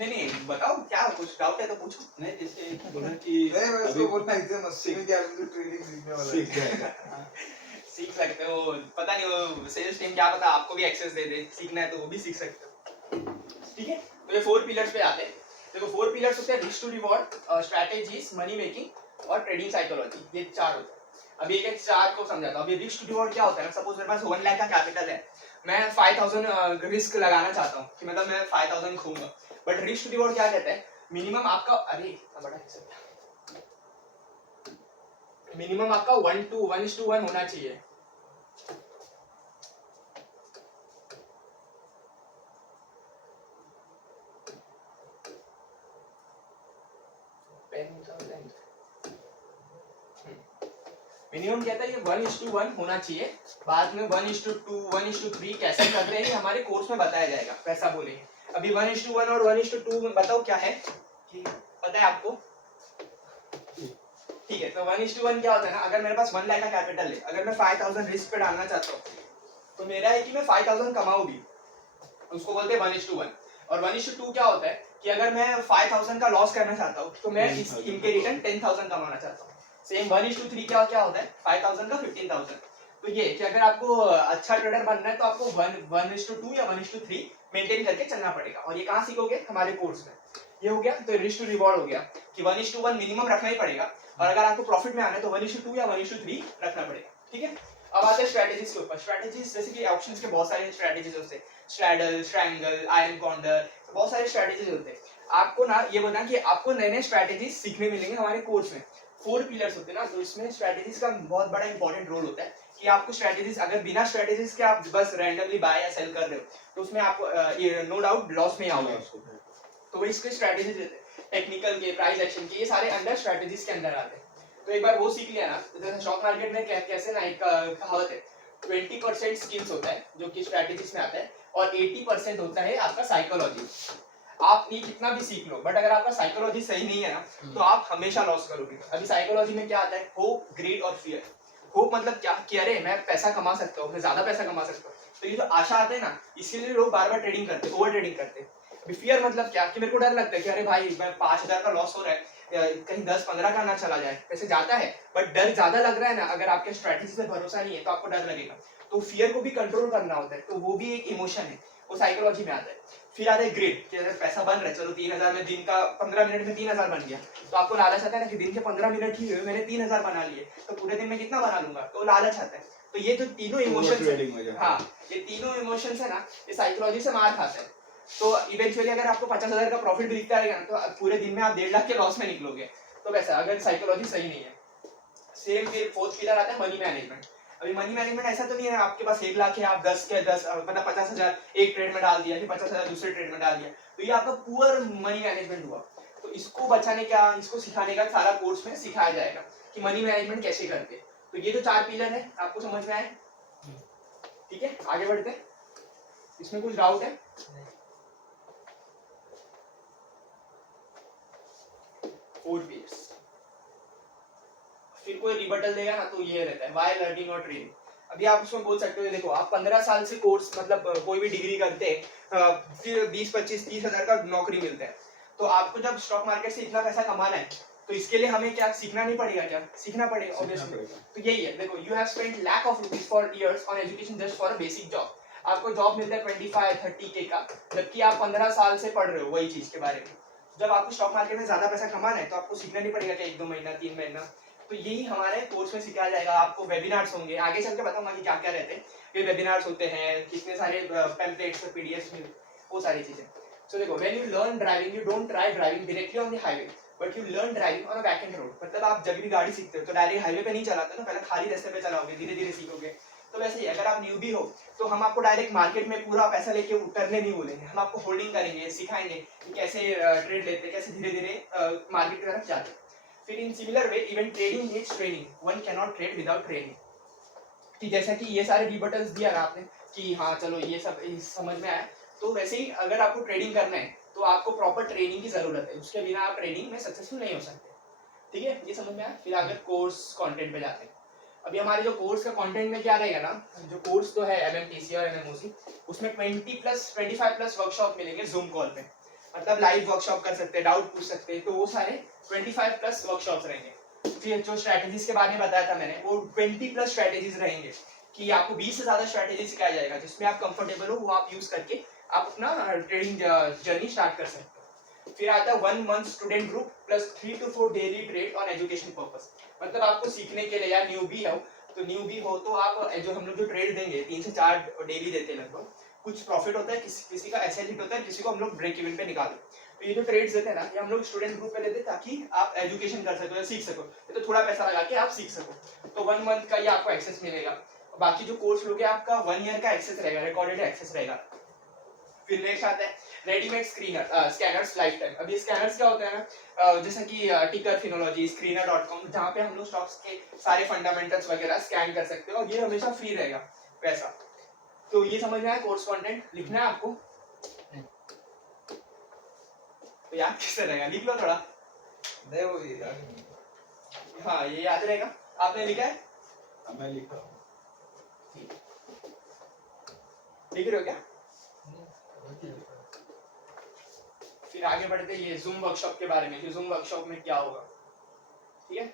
नहीं बताओ क्या कुछ डाउट है तो पूछो। नहीं जैसे बोला कि नहीं मैं उसको अभी बोलना इसे मस्ती में क्या अभी ट्रेनिंग सीखने वाला सीख है। जाएगा। सीख सकते हो, पता नहीं वो सेल्स टीम क्या पता आपको भी एक्सेस दे दे, सीखना है तो वो भी सीख सकते हो। ठीक है, तो ये 4 पिलर्स पे आते हैं। देखो 4 पिलर्स होते हैं risk to reward, strategies, money making और ट्रेडिंग साइकोलॉजी, ये 4 होते हैं। अभी एक चार को समझाता हूँ। अभी रिस्क टू रिवॉर्ड क्या होता है, सपोज मेरे पास 1 लाख का कैपिटल है, मैं 5000 रिस्क लगाना चाहता हूँ कि मतलब मैं 5000 खूंगा, बट रिस्क टू रिवॉर्ड क्या कहता है, मिनिमम आपका, अरे इतना बड़ा कैसे, मिनिमम आपका 1:1 होना चाहिए। मिनिमम कहता है ये 1:1 होना चाहिए। बाद में 1:2 1:3 कैसे करते हैं ये हमारे कोर्स में बताया जाएगा, वैसा बोलेंगे। अभी 1:1 और 1:2 में बताओ क्या है, कि पता है आपको? ठीक है, तो 1:1 क्या होता है ना, अगर मेरे पास 1 लाख का कैपिटल है, अगर मैं 5000 रिस्क पे डालना चाहता हूँ, तो मेरा है कि मैं 5000 कमाऊं भी, उसको बोलते हैं 1:1। और 1:2 क्या होता है कि अगर मैं 5000 का लॉस करना चाहता हूँ, तो मैं इनके रिटर्न 10,000 कमाना चाहता हूँ। सेम 1:3 क्या क्या होता है, 5000 का 15,000। तो ये कि अगर आपको अच्छा ट्रेडर बनना है तो आपको 1:2 या 1:3 मेंटेन करके चलना पड़ेगा। और ये कहाँ सीखोगे, हमारे कोर्स में। ये हो गया, तो रिस्क टू रिवॉर्ड हो गया कि 1:1 मिनिमम रखना ही पड़ेगा, और अगर आपको प्रॉफिट में आना है तो 1:2 या 1:3 रखना पड़ेगा। ठीक है, अब आते हैं स्ट्रेटेजीज के ऊपर। स्ट्रेटेजीज जैसे कि ऑप्शंस के बहुत सारे स्ट्रेटेजीज होते हैं, स्ट्रैडल, स्ट्रैंगल, आयरन कॉर्नर, बहुत सारे स्ट्रेटेजीज होते हैं। आपको ना ये बोलना कि आपको नए नए स्ट्रेटेजीज सीखने मिलेंगे हमारे कोर्स में। 4 पिलर्स होते हैं ना, तो इसमें स्ट्रेटेजीज का बहुत बड़ा इंपॉर्टेंट रोल होता है कि आपको स्ट्रेटेजीज, अगर बिना स्ट्रेटेजीज के आप बस रैंडमली बाय या सेल कर रहे हो, तो उसमें आपको ये नो डाउट लॉस में आओगे। तो वो इसके स्ट्रेटेजीज देते हैं, टेक्निकल के, प्राइस एक्शन के, ये सारे अंडर स्ट्रेटेजीज के अंदर आते हैं। तो एक बार वो सीख लिया ना, तो जैसे स्टॉक मार्केट में कैसे ना एक कहावत है, 20% स्किल्स होता है जो कि स्ट्रेटेजीज में आता है, और 80% होता है आपका साइकोलॉजी। आप ये कितना भी सीख लो, बट अगर आपका साइकोलॉजी सही नहीं है ना, तो आप हमेशा लॉस करोगे। अभी साइकोलॉजी में क्या आता है, होप, ग्रीड और फियर। होप मतलब क्या कि अरे मैं पैसा कमा सकता हूँ, मैं ज्यादा पैसा कमा सकता हूँ, तो ये जो आशा आते हैं ना, इसीलिए लोग बार बार ट्रेडिंग करते हैं, ओवर ट्रेडिंग करते हैं। अभी फियर मतलब क्या कि मेरे को डर लगता है कि अरे भाई मैं 5,000 का लॉस हो रहा है, कहीं 10-15 का ना चला जाए, वैसे जाता है, बट डर ज्यादा लग रहा है ना, अगर आपके स्ट्रेटेजी पे भरोसा नहीं है तो आपको डर लगेगा। तो फियर को भी कंट्रोल करना होता है, तो वो भी एक इमोशन है, वो साइकोलॉजी में आता है। फिर आता है ग्रिड, कि अगर पैसा बन रहा है, चलो 3,000 में दिन का 15 मिनट में 3,000 बन गया, तो आपको लालच आता है ना कि दिन के 15 मिनट ही हुए, मैंने 3,000 बना लिए, तो पूरे दिन में कितना बना लूंगा, तो लालच आता है। तो ये जो तीनों इमोशंस, हाँ ये तीनों इमोशंस है ना, ये साइकोलॉजी से मार खाता है। तो इवेंचुअली अगर आपको 50,000 का प्रॉफिट भी दिखता रहेगा ना, तो पूरे दिन में आप 1.5 लाख के लॉस में निकलोगे। तो वैसा अगर साइकोलॉजी सही नहीं है। सेम फिर 4th पिलर आता है मनी मैनेजमेंट। अभी मनी मैनेजमेंट ऐसा तो नहीं है आपके पास 1 लाख है, आप 10 के 10 मतलब 50,000 एक ट्रेड में डाल दिया, फिर 50,000 दूसरे ट्रेड में डाल दिया, तो ये आपका पुअर मनी मैनेजमेंट हुआ। तो इसको बचाने का, इसको सिखाने का सारा कोर्स में सिखाया जाएगा कि मनी मैनेजमेंट कैसे करते हैं। तो ये जो 4 पिलर है आपको समझ में आए? ठीक है, आगे बढ़ते हैं। इसमें कुछ डाउट है? 4 पिलर्स। फिर कोई रिबटल देगा ना, तो ये रहता है व्हाई लर्निंग और ट्रेनिंग। अभी आप उसमें बोल सकते हो, देखो आप 15 साल से कोर्स मतलब कोई भी डिग्री करते हैं, फिर 20-25-30 हजार का नौकरी मिलता है, तो आपको जब स्टॉक मार्केट से इतना पैसा कमाना है, तो इसके लिए हमें क्या सीखना नहीं पड़ेगा? क्या सीखना पड़ेगा ऑब्वियसली। तो यही है, देखो you have spent lakh of rupees for years on education just for a basic job. आपको जॉब मिलता है 25-30K का, जबकि आप 15 साल से पढ़ रहे हो वही चीज के बारे में। जब आपको स्टॉक मार्केट में ज्यादा पैसा कमाना है, तो आपको सीखना नहीं पड़ेगा क्या 1-2 महीना 3 महीना। तो यही हमारे कोर्स में सिखाया जाएगा। आपको वेबिनार्स होंगे, आगे चल के बताऊंगा कि क्या क्या रहते हैं। ये वेबिनार्स होते हैं, कितने सारे पेम्पलेट्स और पीडीएफ्स में, वो सारी चीजें। सो देखो, when you learn driving, you don't try driving directly on the highway, but you learn driving on a back and road. मतलब आप जब भी गाड़ी सीखते हो तो डायरेक्ट हाईवे पे नहीं चलाते ना, पहले खाली रास्ते पे चलाओगे, धीरे धीरे सीखोगे। तो वैसे ही अगर आप न्यूबी हो, तो हम आपको डायरेक्ट मार्केट में पूरा पैसा लेके उतरने नहीं बोलेंगे, हम आपको होल्डिंग करेंगे, सिखाएंगे कि कैसे ट्रेड लेते, कैसे धीरे धीरे मार्केट की तरफ जाते। फिर in similar way even trading needs training, one can not trade without training. कि जैसा कि ये सारे रिबटल्स दिया ना आपने कि हाँ चलो ये सब समझ में आया, तो वैसे ही अगर आपको ट्रेडिंग करना है तो आपको प्रॉपर ट्रेनिंग की जरूरत है, उसके बिना आप ट्रेडिंग में सक्सेसफुल नहीं हो सकते। ठीक है, ये समझ में आया? फिर अगर कोर्स कंटेंट पे जाते हैं। अभी हमारे जो कोर्स का कंटेंट में क्या रहेगा ना, जो कोर्स तो है एमएमटीसी और एमएमओसी, उसमें 25+ वर्कशॉप मिलेंगे जूम कॉल पे, मतलब लाइव वर्कशॉप कर सकते हैं, डाउट पूछ सकते हैं, तो वो सारे 25+ वर्कशॉप्स रहेंगे। फिर जो स्ट्रैटेजीज के बारे में बताया था मैंने, वो 20+ स्ट्रैटेजीज रहेंगे कि आपको 20 से ज्यादा स्ट्रैटेजी सिखाया जाएगा, जिसमें आप कंफर्टेबल हो वो आप यूज करके आप अपना ट्रेडिंग जर्नी स्टार्ट कर सकते हो। फिर आता है 1 month student group plus 3 to 4 daily trade on education purpose, मतलब आपको सीखने के लिए, या न्यूबी हो तो आप जो हम लोग जो ट्रेड देंगे 3 से 4 डेली देते हैं लगभग, कुछ प्रॉफिट होता है, किसी का एसएल हिट होता है, किसी को हम लोग ब्रेक इवन पे निकालते हैं। तो ये जो ट्रेड्स देते हैं ना, ये हम लोग स्टूडेंट ग्रुप पे देते हैं ताकि आप एजुकेशन कर सको या सीख सको, ये तो थोड़ा पैसा लगा के आप सीख सको। तो 1 मंथ का ये आपको एक्सेस मिलेगा। बाकी जो कोर्स लोगे आपका 1 ईयर का एक्सेस रहेगा, रिकॉर्डेड एक्सेस रहेगा। फिर नेक्स्ट आता है रेडीमेड स्कैनर्स लाइफ टाइम। अब ये स्कैनर्स क्या होते हैं ना, जैसे कि टिकर फिनोलॉजी, screener.com, जहाँ पे हम लोग स्टॉक्स के सारे फंडामेंटल्स वगैरह स्कैन कर सकते हो, और ये हमेशा फ्री रहेगा पैसा। तो ये समझ में आया कोर्स कंटेंट, लिखना है आपको तो याद कैसे रहेगा, लिख लो थोड़ा। नहीं वो यार हाँ ये याद रहेगा, आपने लिखा है, मैं लिख रहा हूँ। लिख रहे हो क्या? फिर आगे बढ़ते हैं ये जूम वर्कशॉप के बारे में, कि जूम वर्कशॉप में क्या होगा। ठीक है,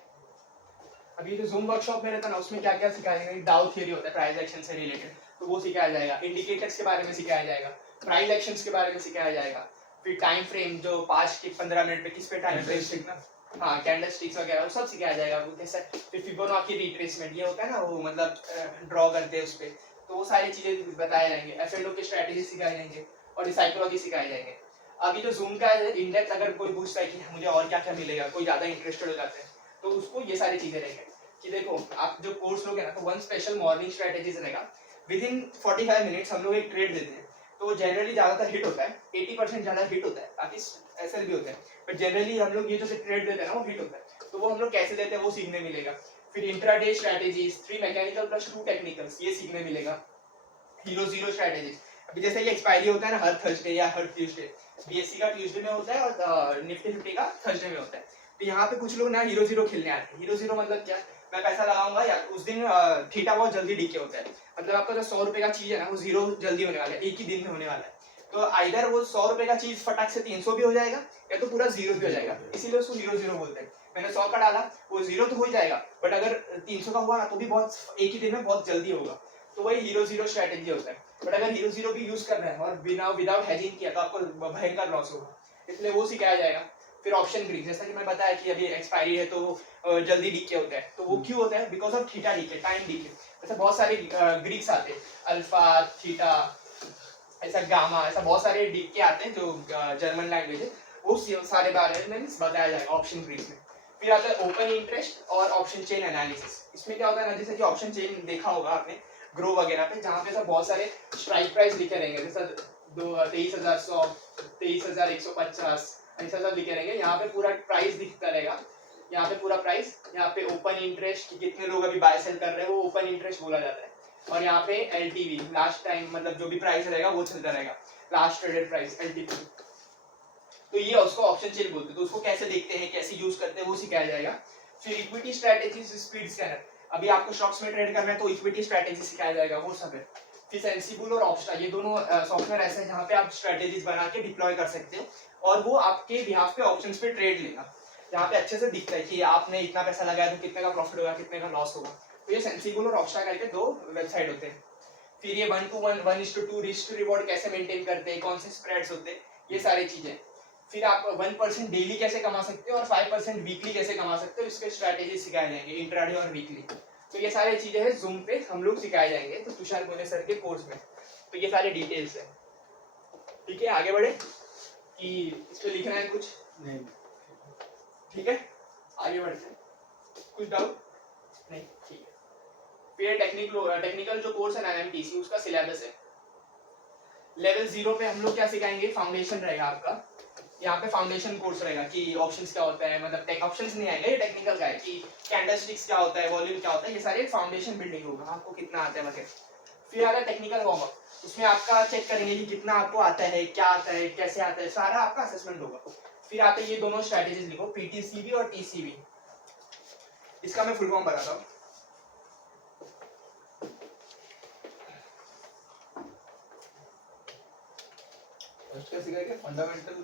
अभी जो जूम वर्कशॉप में रहता है ना, उसमें क्या क्या सिखाया जाएगा, डाउ थ्योरी होता है प्राइस एक्शन से रिलेटेड, तो वो सिखाया जाएगा। इंडिकेटर्स के बारे में सिखाया जाएगा, प्राइस एक्शंस के बारे में सिखाया जाएगा। फिर टाइम फ्रेम, जो 5 के 15 मिनट पे किस पे टाइम फ्रेम सीखना, हाँ कैंडल स्टिक्स वगैरह वो सब सिखाया जाएगा, वो कैसे। फिर फिबोनाची रिट्रेसमेंट, ये होता है ना वो, मतलब ड्रॉ करते हैं उस पे, तो वो सारी चीजें बताए जाएंगे। एफएनओ की स्ट्रेटजी सिखाए जाएंगे और साइकोलॉजी सिखाए जाएंगे। अभी जो जूम का इंडेक्स, अगर कोई पूछता है कि मुझे और क्या क्या मिलेगा, कोई ज्यादा इंटरेस्टेड हो जाता है, तो उसको ये सारी चीजें रहेंगे कि देखो आप जो कोर्स लोगे ना, तो 1 स्पेशल मॉर्निंग स्ट्रेटेजीज रहेगा। विद इन 45 मिनट्स हम लोग एक ट्रेड देते हैं, तो जनरली ज्यादातर हिट होता है, 80% ज्यादा हिट होता है, बाकी एसएल भी होता है, बट जनरली हम लोग ये जो ट्रेड देते हैं ना वो हिट होता है। तो वो हम लोग कैसे देते हैं वो सीखने मिलेगा। फिर intraday strategies 3 mechanical plus 2 technicals, ये सीखने मिलेगा। हीरो जीरो स्ट्रेटेजीज, अभी जैसे ये एक्सपायरी होता है ना हर थर्सडे या हर ट्यूसडे, बीएससी का ट्यूसडे में होता है और निफ्टी 50 का थर्सडे में होता है। तो यहाँ पे कुछ लोग ना हीरो जीरो खेलने आते हैं। हीरो जीरो मतलब क्या, मैं पैसा लगाऊंगा या उस दिन थीटा बहुत जल्दी डीके होता है, मतलब आपका जो 100 रुपए का चीज है ना वो जीरो जल्दी होने वाला है, एक ही दिन में होने वाला है। तो आइदर वो 100 रुपए का चीज फटाक से 300 भी हो जाएगा, या तो पूरा जीरो भी हो जाएगा, इसीलिए उसको हीरो जीरो बोलते हैं। मैंने 100 का डाला, वो जीरो तो हो ही जाएगा, बट अगर 300 का हुआ ना तो भी बहुत एक ही दिन में बहुत जल्दी होगा, तो वही हीरो जीरो स्ट्रेटेजी होता है। बट अगर हीरो जीरो भी यूज कर रहे हैं और बिना विदाउट हेजिंग किया तो आपको भयंकर लॉस होगा, इसलिए वो सिखाया जाएगा। फिर ऑप्शन ग्रीक, जैसा कि मैं बताया कि अभी एक्सपायरी है तो जल्दी डीके होता है, तो वो क्यों होता है, because of theta DK, time DK. जैसे बहुत सारे ग्रीक्स आते हैं, अल्फा, थीटा, ऐसा गामा, ऐसा बहुत सारे डीके आते हैं जो जर्मन लैंग्वेज है, वो सारे बारे में बताया जाएगा ऑप्शन ग्रीक में। फिर आता है ओपन इंटरेस्ट और ऑप्शन चेन एनालिसिस। इसमें क्या होता है ना, जैसे कि ऑप्शन चेन देखा होगा आपने ग्रो वगैरह पे, जहाँ पे सब बहुत सारे स्ट्राइक प्राइस लिखे रहेंगे, जैसे 23,100, 23,150, ऐसा सब लिखे रहेंगे। यहाँ पे पूरा प्राइस दिखता रहेगा, यहाँ पे पूरा प्राइस, यहाँ पे ओपन इंटरेस्ट कि कितने लोग अभी बाय सेल कर रहे हैं वो ओपन इंटरेस्ट बोला जाता है, और यहाँ पे एलटीवी, लास्ट टाइम, मतलब जो भी प्राइस रहेगा वो चलता रहेगा, लास्ट ट्रेडेड प्राइस, एलटीवी। तो ये उसको ऑप्शन चेन बोलते हैं। तो उसको कैसे देखते हैं, कैसे यूज करते हैं वो सिखाया जाएगा। फिर इक्विटी स्ट्रेटेजीज, स्पीड स्कैनर, अभी आपको स्टॉक्स में ट्रेड करना है तो इक्विटी स्ट्रेटेजी सिखाया जाएगा, वो सब है। फिर सेंसिबल और ऑप्शना, ये दोनों सॉफ्टवेयर ऐसे हैं जहाँ पे आप स्ट्रेटेजीज बना के डिप्लॉय कर सकते हैं, और वो आपके बिहाफ पे ऑप्शंस पे ट्रेड लेगा, जहाँ पे अच्छे से दिखता है कि आपने इतना पैसा लगाया तो कितने का प्रॉफिट होगा, कितने का लॉस होगा। तो ये सेंसिबल और ऑप्शना करके 2 वेबसाइट होते हैं। फिर ये 1:1, 1:2 रिस्क टू रिवॉर्ड कैसे मेंटेन करते हैं, कौन से स्प्रेड्स होते हैं, ये सारी चीजें। फिर आप 1% डेली कैसे कमा सकते हो और 5% वीकली कैसे कमा सकते हो, इसके स्ट्रेटेजी सिखाए जाएंगे, इंट्राडे और वीकली। तो ये सारी चीजें हैं जूम पे हम लोग सिखाए जाएंगे, तो तुषार गोले सर के कोर्स में। तो ये सारे डिटेल्स है। ठीक है, आगे बढ़े कि इस पे लिखना है कुछ? नहीं ठीक है, आगे बढ़ते हैं। कुछ डाउट नहीं? ठीक है। फिर टेक्निकल जो कोर्स है ना एमटीसी, उसका सिलेबस है। लेवल 0 पे हम लोग क्या सिखाएंगे, फाउंडेशन रहेगा आपका। यहाँ पे फाउंडेशन कोर्स रहेगा कि ऑप्शंस क्या होता है, मतलब टेक ऑप्शंस नहीं आएगा, ये टेक्निकल का है कि कैंडलस्टिक्स क्या होता है, वॉल्यूम क्या होता है, ये सारे फाउंडेशन बिल्डिंग होगा, आपको कितना आता है वगैरह। फिर आता है टेक्निकल वार्म अप, उसमें आपका चेक करेंगे कि कितना आपको आता है, क्या आता है, कैसे आता है, सारा आपका असेसमेंट होगा। फिर आते हैं ये दोनों स्ट्रेटेजीज लिखो, पीटीसीबी और टीसीबी। इसका मैं फुल फॉर्म बताता हूँ। फर्स्ट का सिखाएगा फंडामेंटल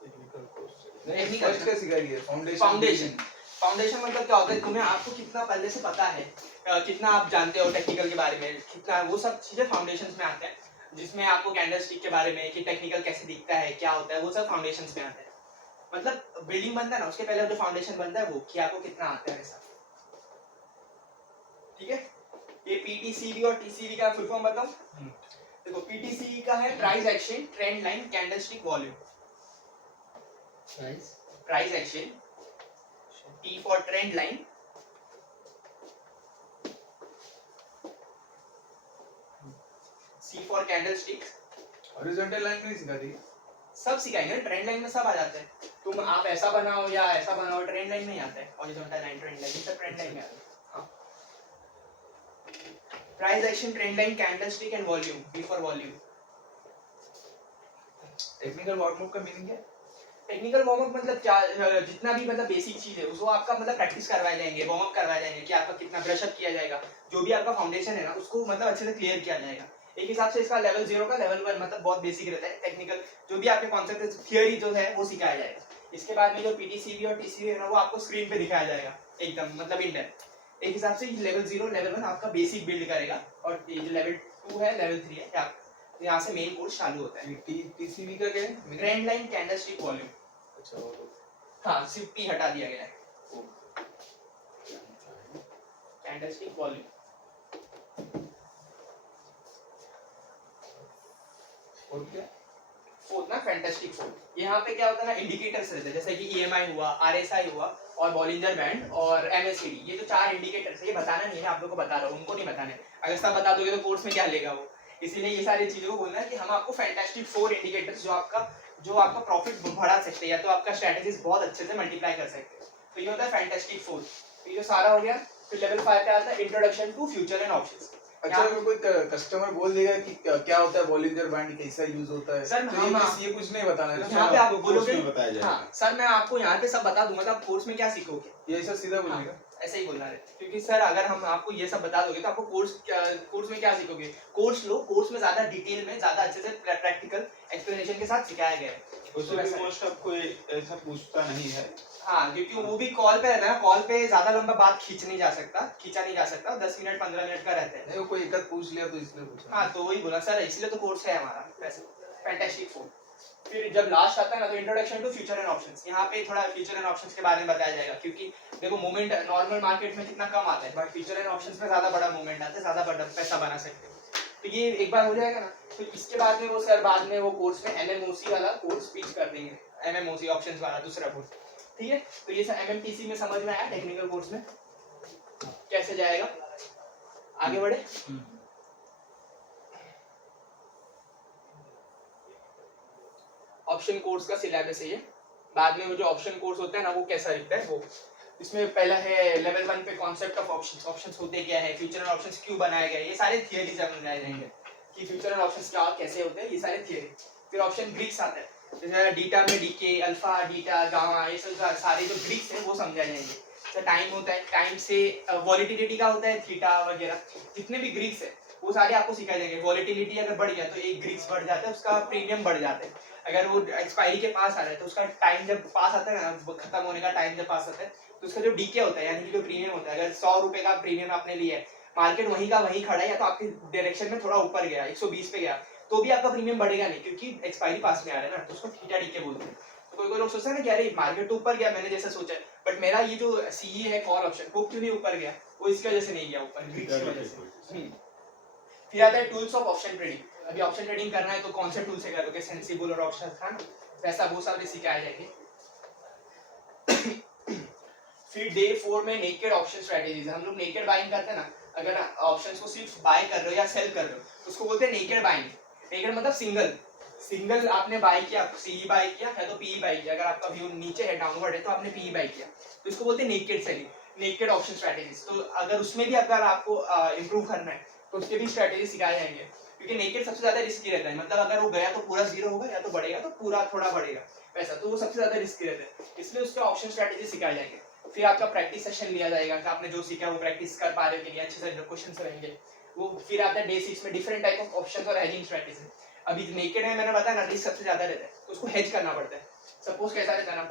टेक्निकल कोर्स नहीं Technical फर्स्ट का सिखाएगी फाउंडेशन फाउंडेशन मतलब क्या होता है, तुम्हें आपको कितना पहले से पता है, कितना आप जानते हो टेक्निकल के बारे में, कितना वो सब चीजें फाउंडेशंस में आते हैं, जिसमें आपको कैंडलस्टिक के बारे में कि टेक्निकल कैसे दिखता है, क्या होता है, वो सब फाउंडेशंस में आते हैं। मतलब बिल्डिंग बनता है ना, उसके पहले जो फाउंडेशन बनता है वो कि आपको कितना आता है वैसा। ठीक है, ये पीटीसीवी और टीसीवी का फुल फॉर्म बताऊं? देखो पीटीसीवी का है price action, trend line, candlestick, volume. Price action, T for trend line, C for candlestick। Horizontal line नहीं सिखाती सब सिखाएंगे, ट्रेंड लाइन में सब आ जाते हैं। तुम आप ऐसा बनाओ या ऐसा बनाओ, ट्रेंड लाइन में ही आता है। हॉरिजॉन्टल लाइन, ट्रेंड लाइन, ये सब ट्रेंड लाइन में आता है। हाँ, price action, trend line, candlestick and volume, B for volume. Technical warm up का मीनिंग क्या है टेक्निकल वार्म अप मतलब क्या, जितना भी मतलब बेसिक चीज है उसको आपका मतलब प्रैक्टिस करवाए जाएंगे, वार्म अप करवाए जाएंगे कि आपका कितना ब्रश अप किया जाएगा, जो भी आपका फाउंडेशन है ना उसको मतलब अच्छे से क्लियर किया जाएगा। एक हिसाब से इसका लेवल 0 का लेवल 1 मतलब बहुत बेसिक रहता है। टेक्निकल जो भी आपके कॉन्सेप्ट थियरी जो है वो सिखाया जाएगा। इसके बाद में जो पीटीसीवी और टीसीवी है ना वो आपको स्क्रीन पे दिखाया जाएगा एकदम मतलब इन डेप्थ। एक हिसाब से लेवल 0 लेवल 1 आपका बेसिक बिल्ड करेगा, और ये जो लेवल 2 है लेवल 3 है, यहाँ से मेन कोर्स चालू होता है। टीसीवी का क्या है ट्रेंड लाइन, कैंडलस्टिक, वॉल्यूम। अच्छा वो हाँ, सिर्फ P हटा दिया गया है। Candlestick, volume. और क्या फोर्थ ना फैंटास्टिक फोर्थ। यहाँ पे क्या होता है ना, इंडिकेटर्स रहते हैं जैसे कि EMI हुआ, RSI हुआ और बॉलिंजर बैंड और MACD। ये जो 4 इंडिकेटर्स है ये बताना नहीं है, आप लोग को बता रहा हूँ, उनको नहीं बताना है। अगर सब बता दोगे तो कोर्स में क्या लेगा वो, इसीलिए ये सारी चीजों को बोलना है कि हम आपको फैंटास्टिक 4 इंडिकेटर्स जो आपका प्रॉफिट बढ़ा सकते हैं या तो आपका स्ट्रेटजीज बहुत अच्छे से मल्टीप्लाई कर सकते हैं। तो ये होता है फैंटास्टिक 4। तो ये जो सारा हो गया, फिर लेवल 5 पे आता है introduction to future and options. अच्छा अगर कोई कस्टमर बोल देगा कि क्या होता है बॉलिंजर बैंड कैसा यूज होता है सर, तो हम ये कुछ नहीं बताना है ना यहाँ पे आप कोर्स बोलोगे में बताया जाएगा। हाँ सर मैं आपको यहाँ पे सब बता दूंगा, तो आप कोर्स में क्या सीखोगे? ये ऐसा सीधा बोलेगा ऐसे ही बोलना है, क्योंकि सर अगर हम आपको ये सब बता दोगे तो आपको कोर्स में क्या सीखोगे? कोर्स लो, कोर्स में ज्यादा डिटेल में ज्यादा अच्छे से प्रैक्टिकल एक्सप्लेनेशन के साथ सिखाया गया है। उसमें भी मोस्ट ऑफ कोई ऐसा पूछता नहीं है। हाँ, क्योंकि वो भी कॉल पे रहता है ना, कॉल पे ज्यादा लंबा बात खींचा नहीं जा सकता, 10 मिनट 15 मिनट का रहता है। नहीं वो कोई एक आध पूछ लिया तो इसलिए पूछा हाँ तो वही बोला सर, इसलिए तो कोर्स है हमारा वैसे फैंटास्टिक 4। फिर जब लास्ट आता है ना तो introduction to future and options. यहाँ पे थोड़ा फ्यूचर एंड ऑप्शंस के बारे में बताया जाएगा, क्योंकि देखो मूवमेंट नॉर्मल मार्केट में कितना कम आता है, बट फ्यूचर एंड ऑप्शंस में ज्यादा बड़ा मूवमेंट आता है, ज्यादा बड़ा पैसा बना सकते हैं। तो ये एक बार हो जाएगा ना, तो इसके बाद में वो सर बाद में वो कोर्स में MMOC वाला कोर्स स्पीच कर देंगे, MMOC ऑप्शंस वाला दूसरा कोर्स। ठीक है, तो ये सब MMTC में समझ में आया टेक्निकल कोर्स में कैसे जाएगा। आगे बढ़े। ऑप्शन कोर्स का सिलेबस है ये। बाद में वो जो ऑप्शन कोर्स होता है ना वो कैसा दिखता है वो, इसमें पहला है लेवल 1 पे कॉन्सेप्ट ऑफ ऑप्शंस, ऑप्शंस होते क्या है, फ्यूचर एंड ऑप्शंस क्यों बनाए गए, ये सारे थियरीज समझाए जाएंगे कि फ्यूचर एंड ऑप्शंस क्या और कैसे होते हैं, ये सारे थियरी। फिर ऑप्शन ग्रीक्स आता है, जैसे डीटा में डीके, अल्फा, बीटा, गामा, ये सब सारे जो ग्रीक्स हैं वो समझाए जाएंगे। तो टाइम होता है, टाइम से वॉलेटिलिटी का होता है, थीटा वगैरह, जितने भी ग्रीक्स है वो सारे आपको सिखाए जाएंगे। वॉलेटिलिटी अगर बढ़ गया तो एक ग्रीक्स बढ़ जाता है, उसका प्रीमियम बढ़ जाता है। अगर वो एक्सपायरी के पास आ रहा है तो उसका टाइम जब पास आता है ना, खत्म होने का टाइम जब पास आता है तो उसका जो डीके होता है यानी कि जो प्रीमियम होता है, अगर 100 रुपए का प्रीमियम आपने लिया है, मार्केट वहीं का वहीं खड़ा है या तो आपके डायरेक्शन में थोड़ा ऊपर गया 120 पे गया, तो भी आपका प्रीमियम बढ़ेगा नहीं, क्योंकि एक्सपायरी पास में आ रहा है ना, तो उसको थीटा डीके बोलते हैं। तो कोई लोग सोचते हैं ना कि अरे मार्केट तो ऊपर गया, मैंने जैसा सोचा, बट मेरा ये जो सीई है कॉल ऑप्शन वो क्यों नहीं ऊपर गया, वो इसकी वजह से नहीं गया ऊपर, ग्रीक्स की वजह से। फिर आता है टूल्स ऑफ ऑप्शन ट्रेडिंग। अभी ऑप्शन ट्रेडिंग करना है तो कौन से टूल से करोगे, सेंसिबल और ऑप्शन था ना, वैसा वो सब भी सिखाया जाएंगे। फिर डे 4 में नेकेड ऑप्शन स्ट्रेटजीज। हम लोग नेकेड बाइंग करते हैं ना, अगर ऑप्शंस को सिर्फ बाय कर रहे हो या सेल कर रहे हो उसको बोलते हैं नेकेड बाइंग। नेकेड मतलब सिंगल आपने बाय किया, सीई बाय किया या तो पीई बाय किया, अगर आपका व्यू नीचे है डाउनवर्ड है तो आपने पीई बाय किया, तो इसको बोलते हैं naked selling, naked option strategies. तो अगर उसमें भी अगर आपको इंप्रूव करना है तो उसके भी स्ट्रेटजी सिखाए जाएंगे, क्योंकि नेकेड सबसे ज्यादा रिस्की रहता है, मतलब अगर वो गया तो पूरा जीरो होगा या तो बढ़ेगा तो पूरा थोड़ा बढ़ेगा वैसा, तो वो सबसे ज्यादा रिस्की रहता है, इसलिए उसके ऑप्शन स्ट्रेटजी सिखाए जाएंगे। फिर आपका प्रैक्टिस सेशन लिया जाएगा कि आपने जो सीखा वो प्रैक्टिस कर पा रहे हो कि नहीं, अच्छे से क्वेश्चंस रहेंगे। वो फिर आता है डे 6 में डिफरेंट टाइप ऑफ ऑप्शंस और हेजिंग स्ट्रेटजी। अभी नेकेड में मैंने बताया ना रिस्क सबसे ज्यादा रहता है, तो उसको हेज करना पड़ता है। सपोज कैसा रहता है ना,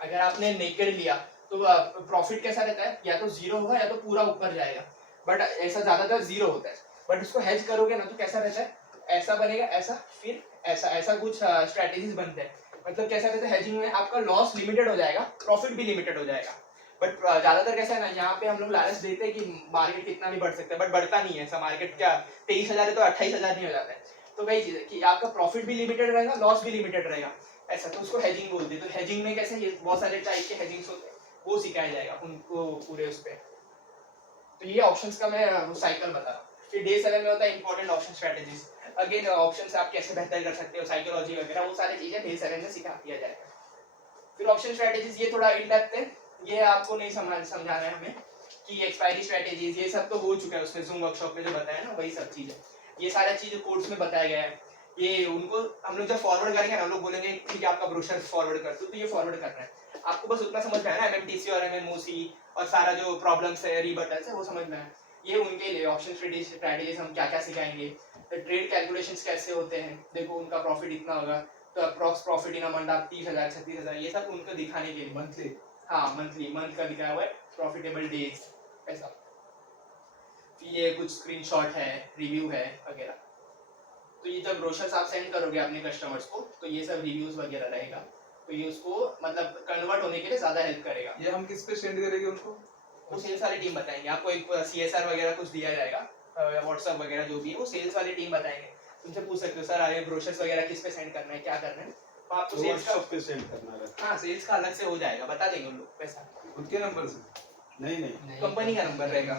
अगर आपने नेकेड लिया तो प्रॉफिट कैसा रहता है, या तो जीरो होगा या तो पूरा ऊपर जाएगा, बट ऐसा ज्यादातर जीरो होता है। बट उसको हेज करोगे ना तो कैसा रहता है, ऐसा बनेगा, ऐसा, फिर ऐसा, ऐसा कुछ स्ट्रेटजीज बनते हैं। मतलब कैसा रहता है हेजिंग में, आपका लॉस लिमिटेड हो जाएगा, प्रॉफिट भी लिमिटेड हो जाएगा। बट ज्यादातर कैसा है ना, यहाँ पे हम लोग लालच देते हैं कि मार्केट कितना भी बढ़ सकता है, बट बढ़ता नहीं है ऐसा। मार्केट क्या 23,000 है तो 28,000 नहीं हो जाता है। तो वही चीज है कि आपका प्रॉफिट भी लिमिटेड रहेगा, लॉस भी लिमिटेड रहेगा, ऐसा। तो उसको हेजिंग बोलते हैं। तो हेजिंग में कैसे ये बहुत सारे टाइप के हेजिंग्स होते हैं, वो सिखाया जाएगा उनको पूरे उस पे। तो ये ऑप्शंस का मैं वो साइकिल बता रहा हूँ। फिर डे 7 में होता है important option strategies. Again option से आप कैसे बेहतर कर सकते हो, साइकोलॉजी वगैरह, वो सारी चीजें डे 7 में सिखा दिया जाएगा। फिर ऑप्शन स्ट्रेटजीज ये थोड़ा इन डेप्थ है, ये आपको नहीं समझाना है हमें कि एक्सपायरी स्ट्रेटजीज ये सब तो हो चुका है उसमें, जूम वर्कशॉप में जो बताया ना वही सब चीजें, ये सारा चीजें कोर्स में बताया गया है। ये उनको हम लोग जब फॉरवर्ड करेंगे ना, हम लोग बोलेंगे ठीक है आपका ब्रोशर फॉरवर्ड कर दो, तो ये फॉरवर्ड करना है आपको, बस उतना समझ में आया ना, एमएमटीसी और एमएमओसी और सारा जो प्रॉब्लम्स है, रिबटल्स है, वो समझ में आया। ये उनके लिए ऑप्शन स्ट्रेटजीज हम क्या क्या सिखाएंगे, ट्रेड कैलकुलेशंस कैसे होते हैं, देखो उनका प्रॉफिट इतना होगा तो approx profit in a month आप 30,000 36,000, ये सब उनको दिखाने के लिए। मंथली, हाँ मंथली, मंथ का दिखाया हुआ है, प्रॉफिटेबल डेज ऐसा। ये कुछ स्क्रीनशॉट है, रिव्यू है वगैरह। तो ये जब ब्रोशर्स आप सेंड करोगे अपने कस्टमर्स को, तो ये सब रिव्यूज वगैरह रहेगा, तो ये उसको मतलब कन्वर्ट होने के लिए ज्यादा हेल्प करेगा। ये हम किस पे सेंड करेंगे उनको? वो सेल्स वाली टीम बताएंगे आपको, एक सीएसआर वगैरह कुछ दिया जाएगा, व्हाट्सएप वगैरह जो भी है वो सेल्स वाली टीम बताएंगे। तुमसे पूछ सकते हो सर ये ब्रोशर्स वगैरह किस पे सेंड करना है, क्या करना है, तो आपको सेल्स का व्हाट्सएप पे सेंड करना रहता हाँ सेल्स का अलग से हो जाएगा, बता देंगे उन लोग पैसा। खुद के नंबर से? है। नहीं नहीं, कंपनी का नंबर रहेगा।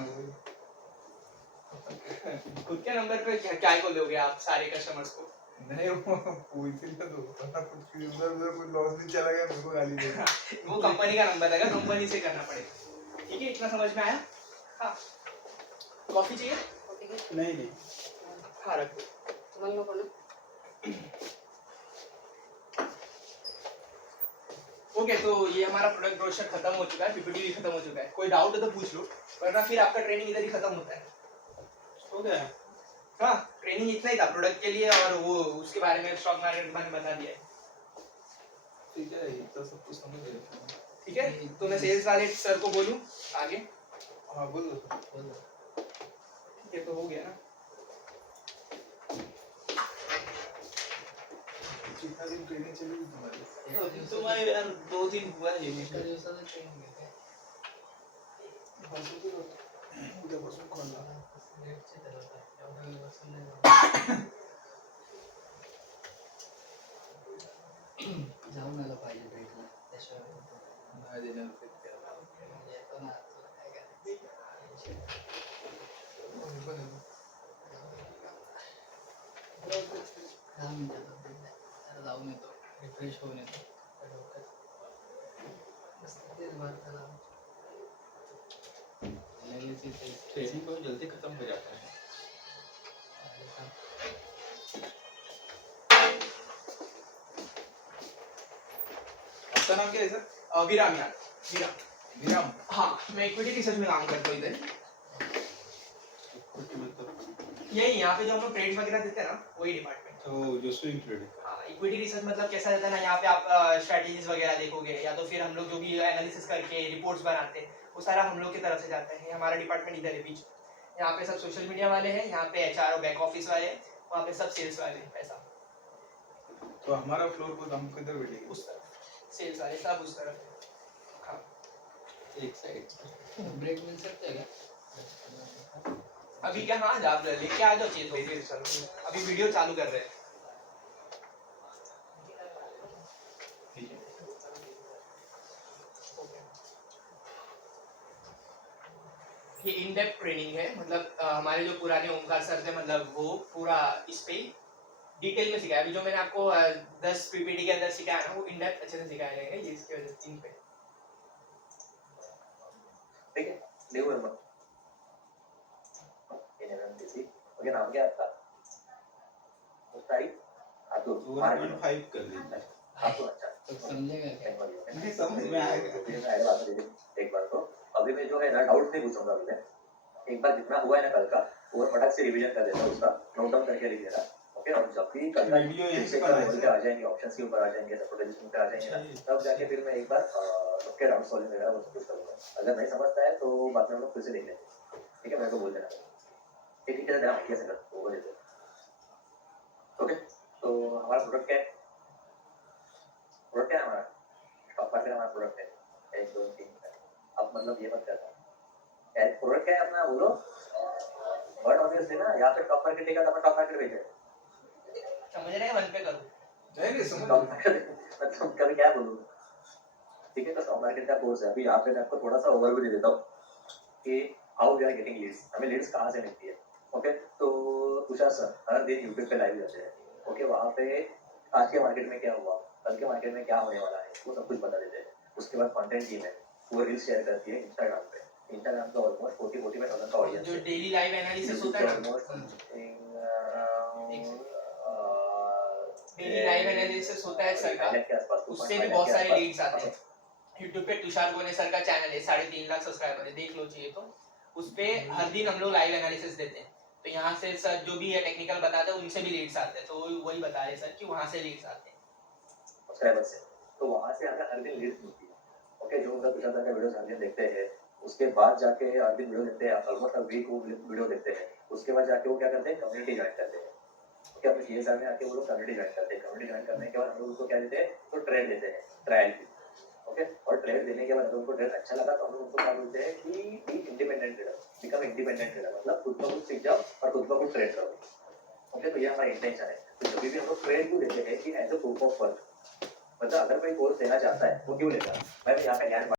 खुद के नंबर पे क्या को लोगे आप सारे कस्टमर्स को? नहीं वो इसीलिए तो पता कुछ उधर उधर कुछ लॉस नहीं चला गया, मेरे को गाली देगा। वो कंपनी का नंबर रहेगा, कंपनी से करना पड़ेगा। ठीक है, इतना समझ में आया? हाँ, कॉफी चाहिए? नहीं नहीं, हाँ रख दो। ओके, तो ये हमारा प्रोडक्ट ब्रोशर खत्म हो चुका है, पीपीटी भी खत्म हो चुका है। कोई डाउट है तो पूछ लो, वरना फिर आपका ट्रेनिंग इधर ही खत्म होता है। हो गया। हाँ, ट्रेनिंग इतना ही था प्रोडक्ट के लिए, और वो उसके बारे में स्टॉक मार्केट के बारे में बता दिया है। ठीक है, ये तो सब कुछ समझ गए। ठीक है, तो मैं सेल्स वाले सर को बोलूं आगे? हाँ बोल दो। ठीक है, तो हो गया ना। कितना दिन ट्रेनिंग चलेगी तुम्हारी? तुम्हारे यार 2 दिन हुआ है ये। उद्या पासून खोलना। जाऊन आलं पाहिजे भेटला त्याशिवाय नाही देणार ते त्याला. येतो ना तुला काय करायचं. दहा मिनिटाचा ब्रेक आहे. जरा जाऊन येतो, रिफ्रेश होऊन येतो. मस्त तेच भारताला लगेच इथे ट्रेनिंग बहुत जल्दी खत्म हो जाता है। आपका नाम क्या है सर? विराम यार, विराम। विराम। हाँ, मैं इक्विटी रिसर्च में काम करता हूँ इधर। मतलब यही यहाँ पे जो हम लोग ट्रेड्स वगैरह देते हैं ना, वही डिपार्टमेंट। तो जो स्विंग ट्रेडिंग। हाँ, इक्विटी रिसर्च मतलब कैसा रहता है ना, यहाँ पे आप स्ट्रेटजीज वगैरह देखोगे, या तो फिर हम लोग जो भी एनालिसिस करके रिपोर्ट्स बनाते हैं, वो सारा हम लोग की तरफ से जाता है। हमारा डिपार्टमेंट इधर है बीच। यहाँ पे सब सोशल मीडिया वाले हैं, यहाँ पे एचआर और बैक ऑफिस वाले हैं, वहाँ पे सब सेल्स वाले हैं, ऐसा। तो हमारा फ्लोर को हम किधर बैठेंगे? उस तरफ सेल्स वाले सब उस तरफ। हाँ, एक साइड ब्रेक मिल सकता है क्या? अभी क्या, हाँ आप लेके आ जाओ चीज तो। अभी वीडियो चालू कर रहे हैं। ठीक है। ये इन डेप्थ ट्रेनिंग है, मतलब हमारे जो पुराने ओमकार सर थे, मतलब वो पूरा इस पे डिटेल में सिखाया। अभी जो मैंने आपको 10 पीपीटी के अंदर सिखाया ना, वो इन डेप्थ अच्छे से सिखाया जाएगा, ये इसके वजह से इन पे। ठीक है, देव वर्मा। ये एमएमटीसी। ओके, नाम क्या है आपका? मुस्ताइद खातून। 1.5 कर दीजिए। खातून, अच्छा। तो समझेगा क्या? नहीं समझ में आएगा। एक बार तो अभी मैं जो है ना डाउट नहीं पूछूंगा अभी मैं। एक बार जितना हुआ है ना कल का वो फटाक से रिवीजन कर देता उसका नोट डाउन करके लिख देता ओके और जब भी कल वीडियो यहीं से एक बनाया बार है। आ जाएंगे ऑप्शंस के ऊपर आ जाएंगे सपोर्टेशन पे आ जाएंगे ना तब जाके फिर मैं एक बार सबके डाउट सॉल्विंग वगैरह वो सब कुछ करूंगा अगर नहीं समझता है तो बाद में हम लोग फिर से देख लेंगे ठीक है मेरे को बोल देना ठीक है जरा आइडिया से कर वो बोल देते ओके तो हमारा प्रोडक्ट क्या है हमारा स्टॉक मार्केट हमारा प्रोडक्ट है 1 2 3 अब मतलब ये मत करना प्रोडक्ट क्या है अपना बोलो वर्ड ऑब्वियसली ना यहाँ पे स्टॉक मार्केट लेगा तो स्टॉक मार्केट भेजे समझ रहे हैं 1 पे करो नहीं समझ स्टॉक मार्केट मतलब कभी क्या बोलूं ठीक है तो स्टॉक मार्केट का कोर्स है अभी यहाँ पे मैं आपको थोड़ा सा ओवरव्यू दे देता हूँ कि how we are getting leads हमें लीड्स कहाँ से मिलती है ओके तो तुषार सर हर दिन यूट्यूब पे लाइव रहते हैं ओके वहाँ पे आज के मार्केट में क्या हुआ कल के मार्केट में क्या होने वाला है वो सब कुछ बता देते हैं उसके बाद कंटेंट टीम है वो रील्स शेयर करती है इंस्टाग्राम पे इंस्टाग्राम पे ऑलमोस्ट 40-45,000 का ऑडियंस जो है डेली लाइव एनालिसिस होता है ना डेली लाइव एनालिसिस होता है सर का उससे भी बहुत सारे लीड्स आते हैं यूट्यूब पे तुषार गोने सर का चैनल है 3.5 लाख सब्सक्राइबर है देख लो चाहिए तो उस पे हर दिन हम लोग लाइव एनालिसिस देते हैं तो यहाँ से सर जो भी है टेक्निकल बताते हैं उनसे भी लीड्स आते हैं तो वही बता रहे सर कि वहाँ से लीड्स आते हैं सब्सक्राइबर से तो वहाँ से हमें हर दिन लीड्स मिलती है ओके जो मतलब तुषार सर का वीडियोस हर दिन देखते हैं उसके बाद जाके हर दिन वीडियो देखते हैं ऑलमोस्ट हर वीक वो वीडियो देखते हैं उसके बाद जाके वो क्या करते हैं कम्युनिटी ज्वाइन करते हैं ओके अपने सीएसआर में आके वो लोग कम्युनिटी ज्वाइन करते हैं कम्युनिटी ज्वाइन करने के बाद हम लोग उनको क्या देते हैं तो ट्रेड देते हैं ट्रायल की ओके और ट्रेड देने के बाद अगर उनको ट्रेड अच्छा लगा तो हम लोग उनको क्या बोलते हैं कि be independent trader become independent trader मतलब खुद का खुद सीख जाओ और खुद का खुद ट्रेड करो ओके तो ये हमारा इंटेंशन है तो जब भी हम लोग ट्रेड को देते हैं कि as a proof of work मतलब अगर कोई कोर्स देना चाहता है वो क्यों लेता है मैं यहाँ पे ज्ञान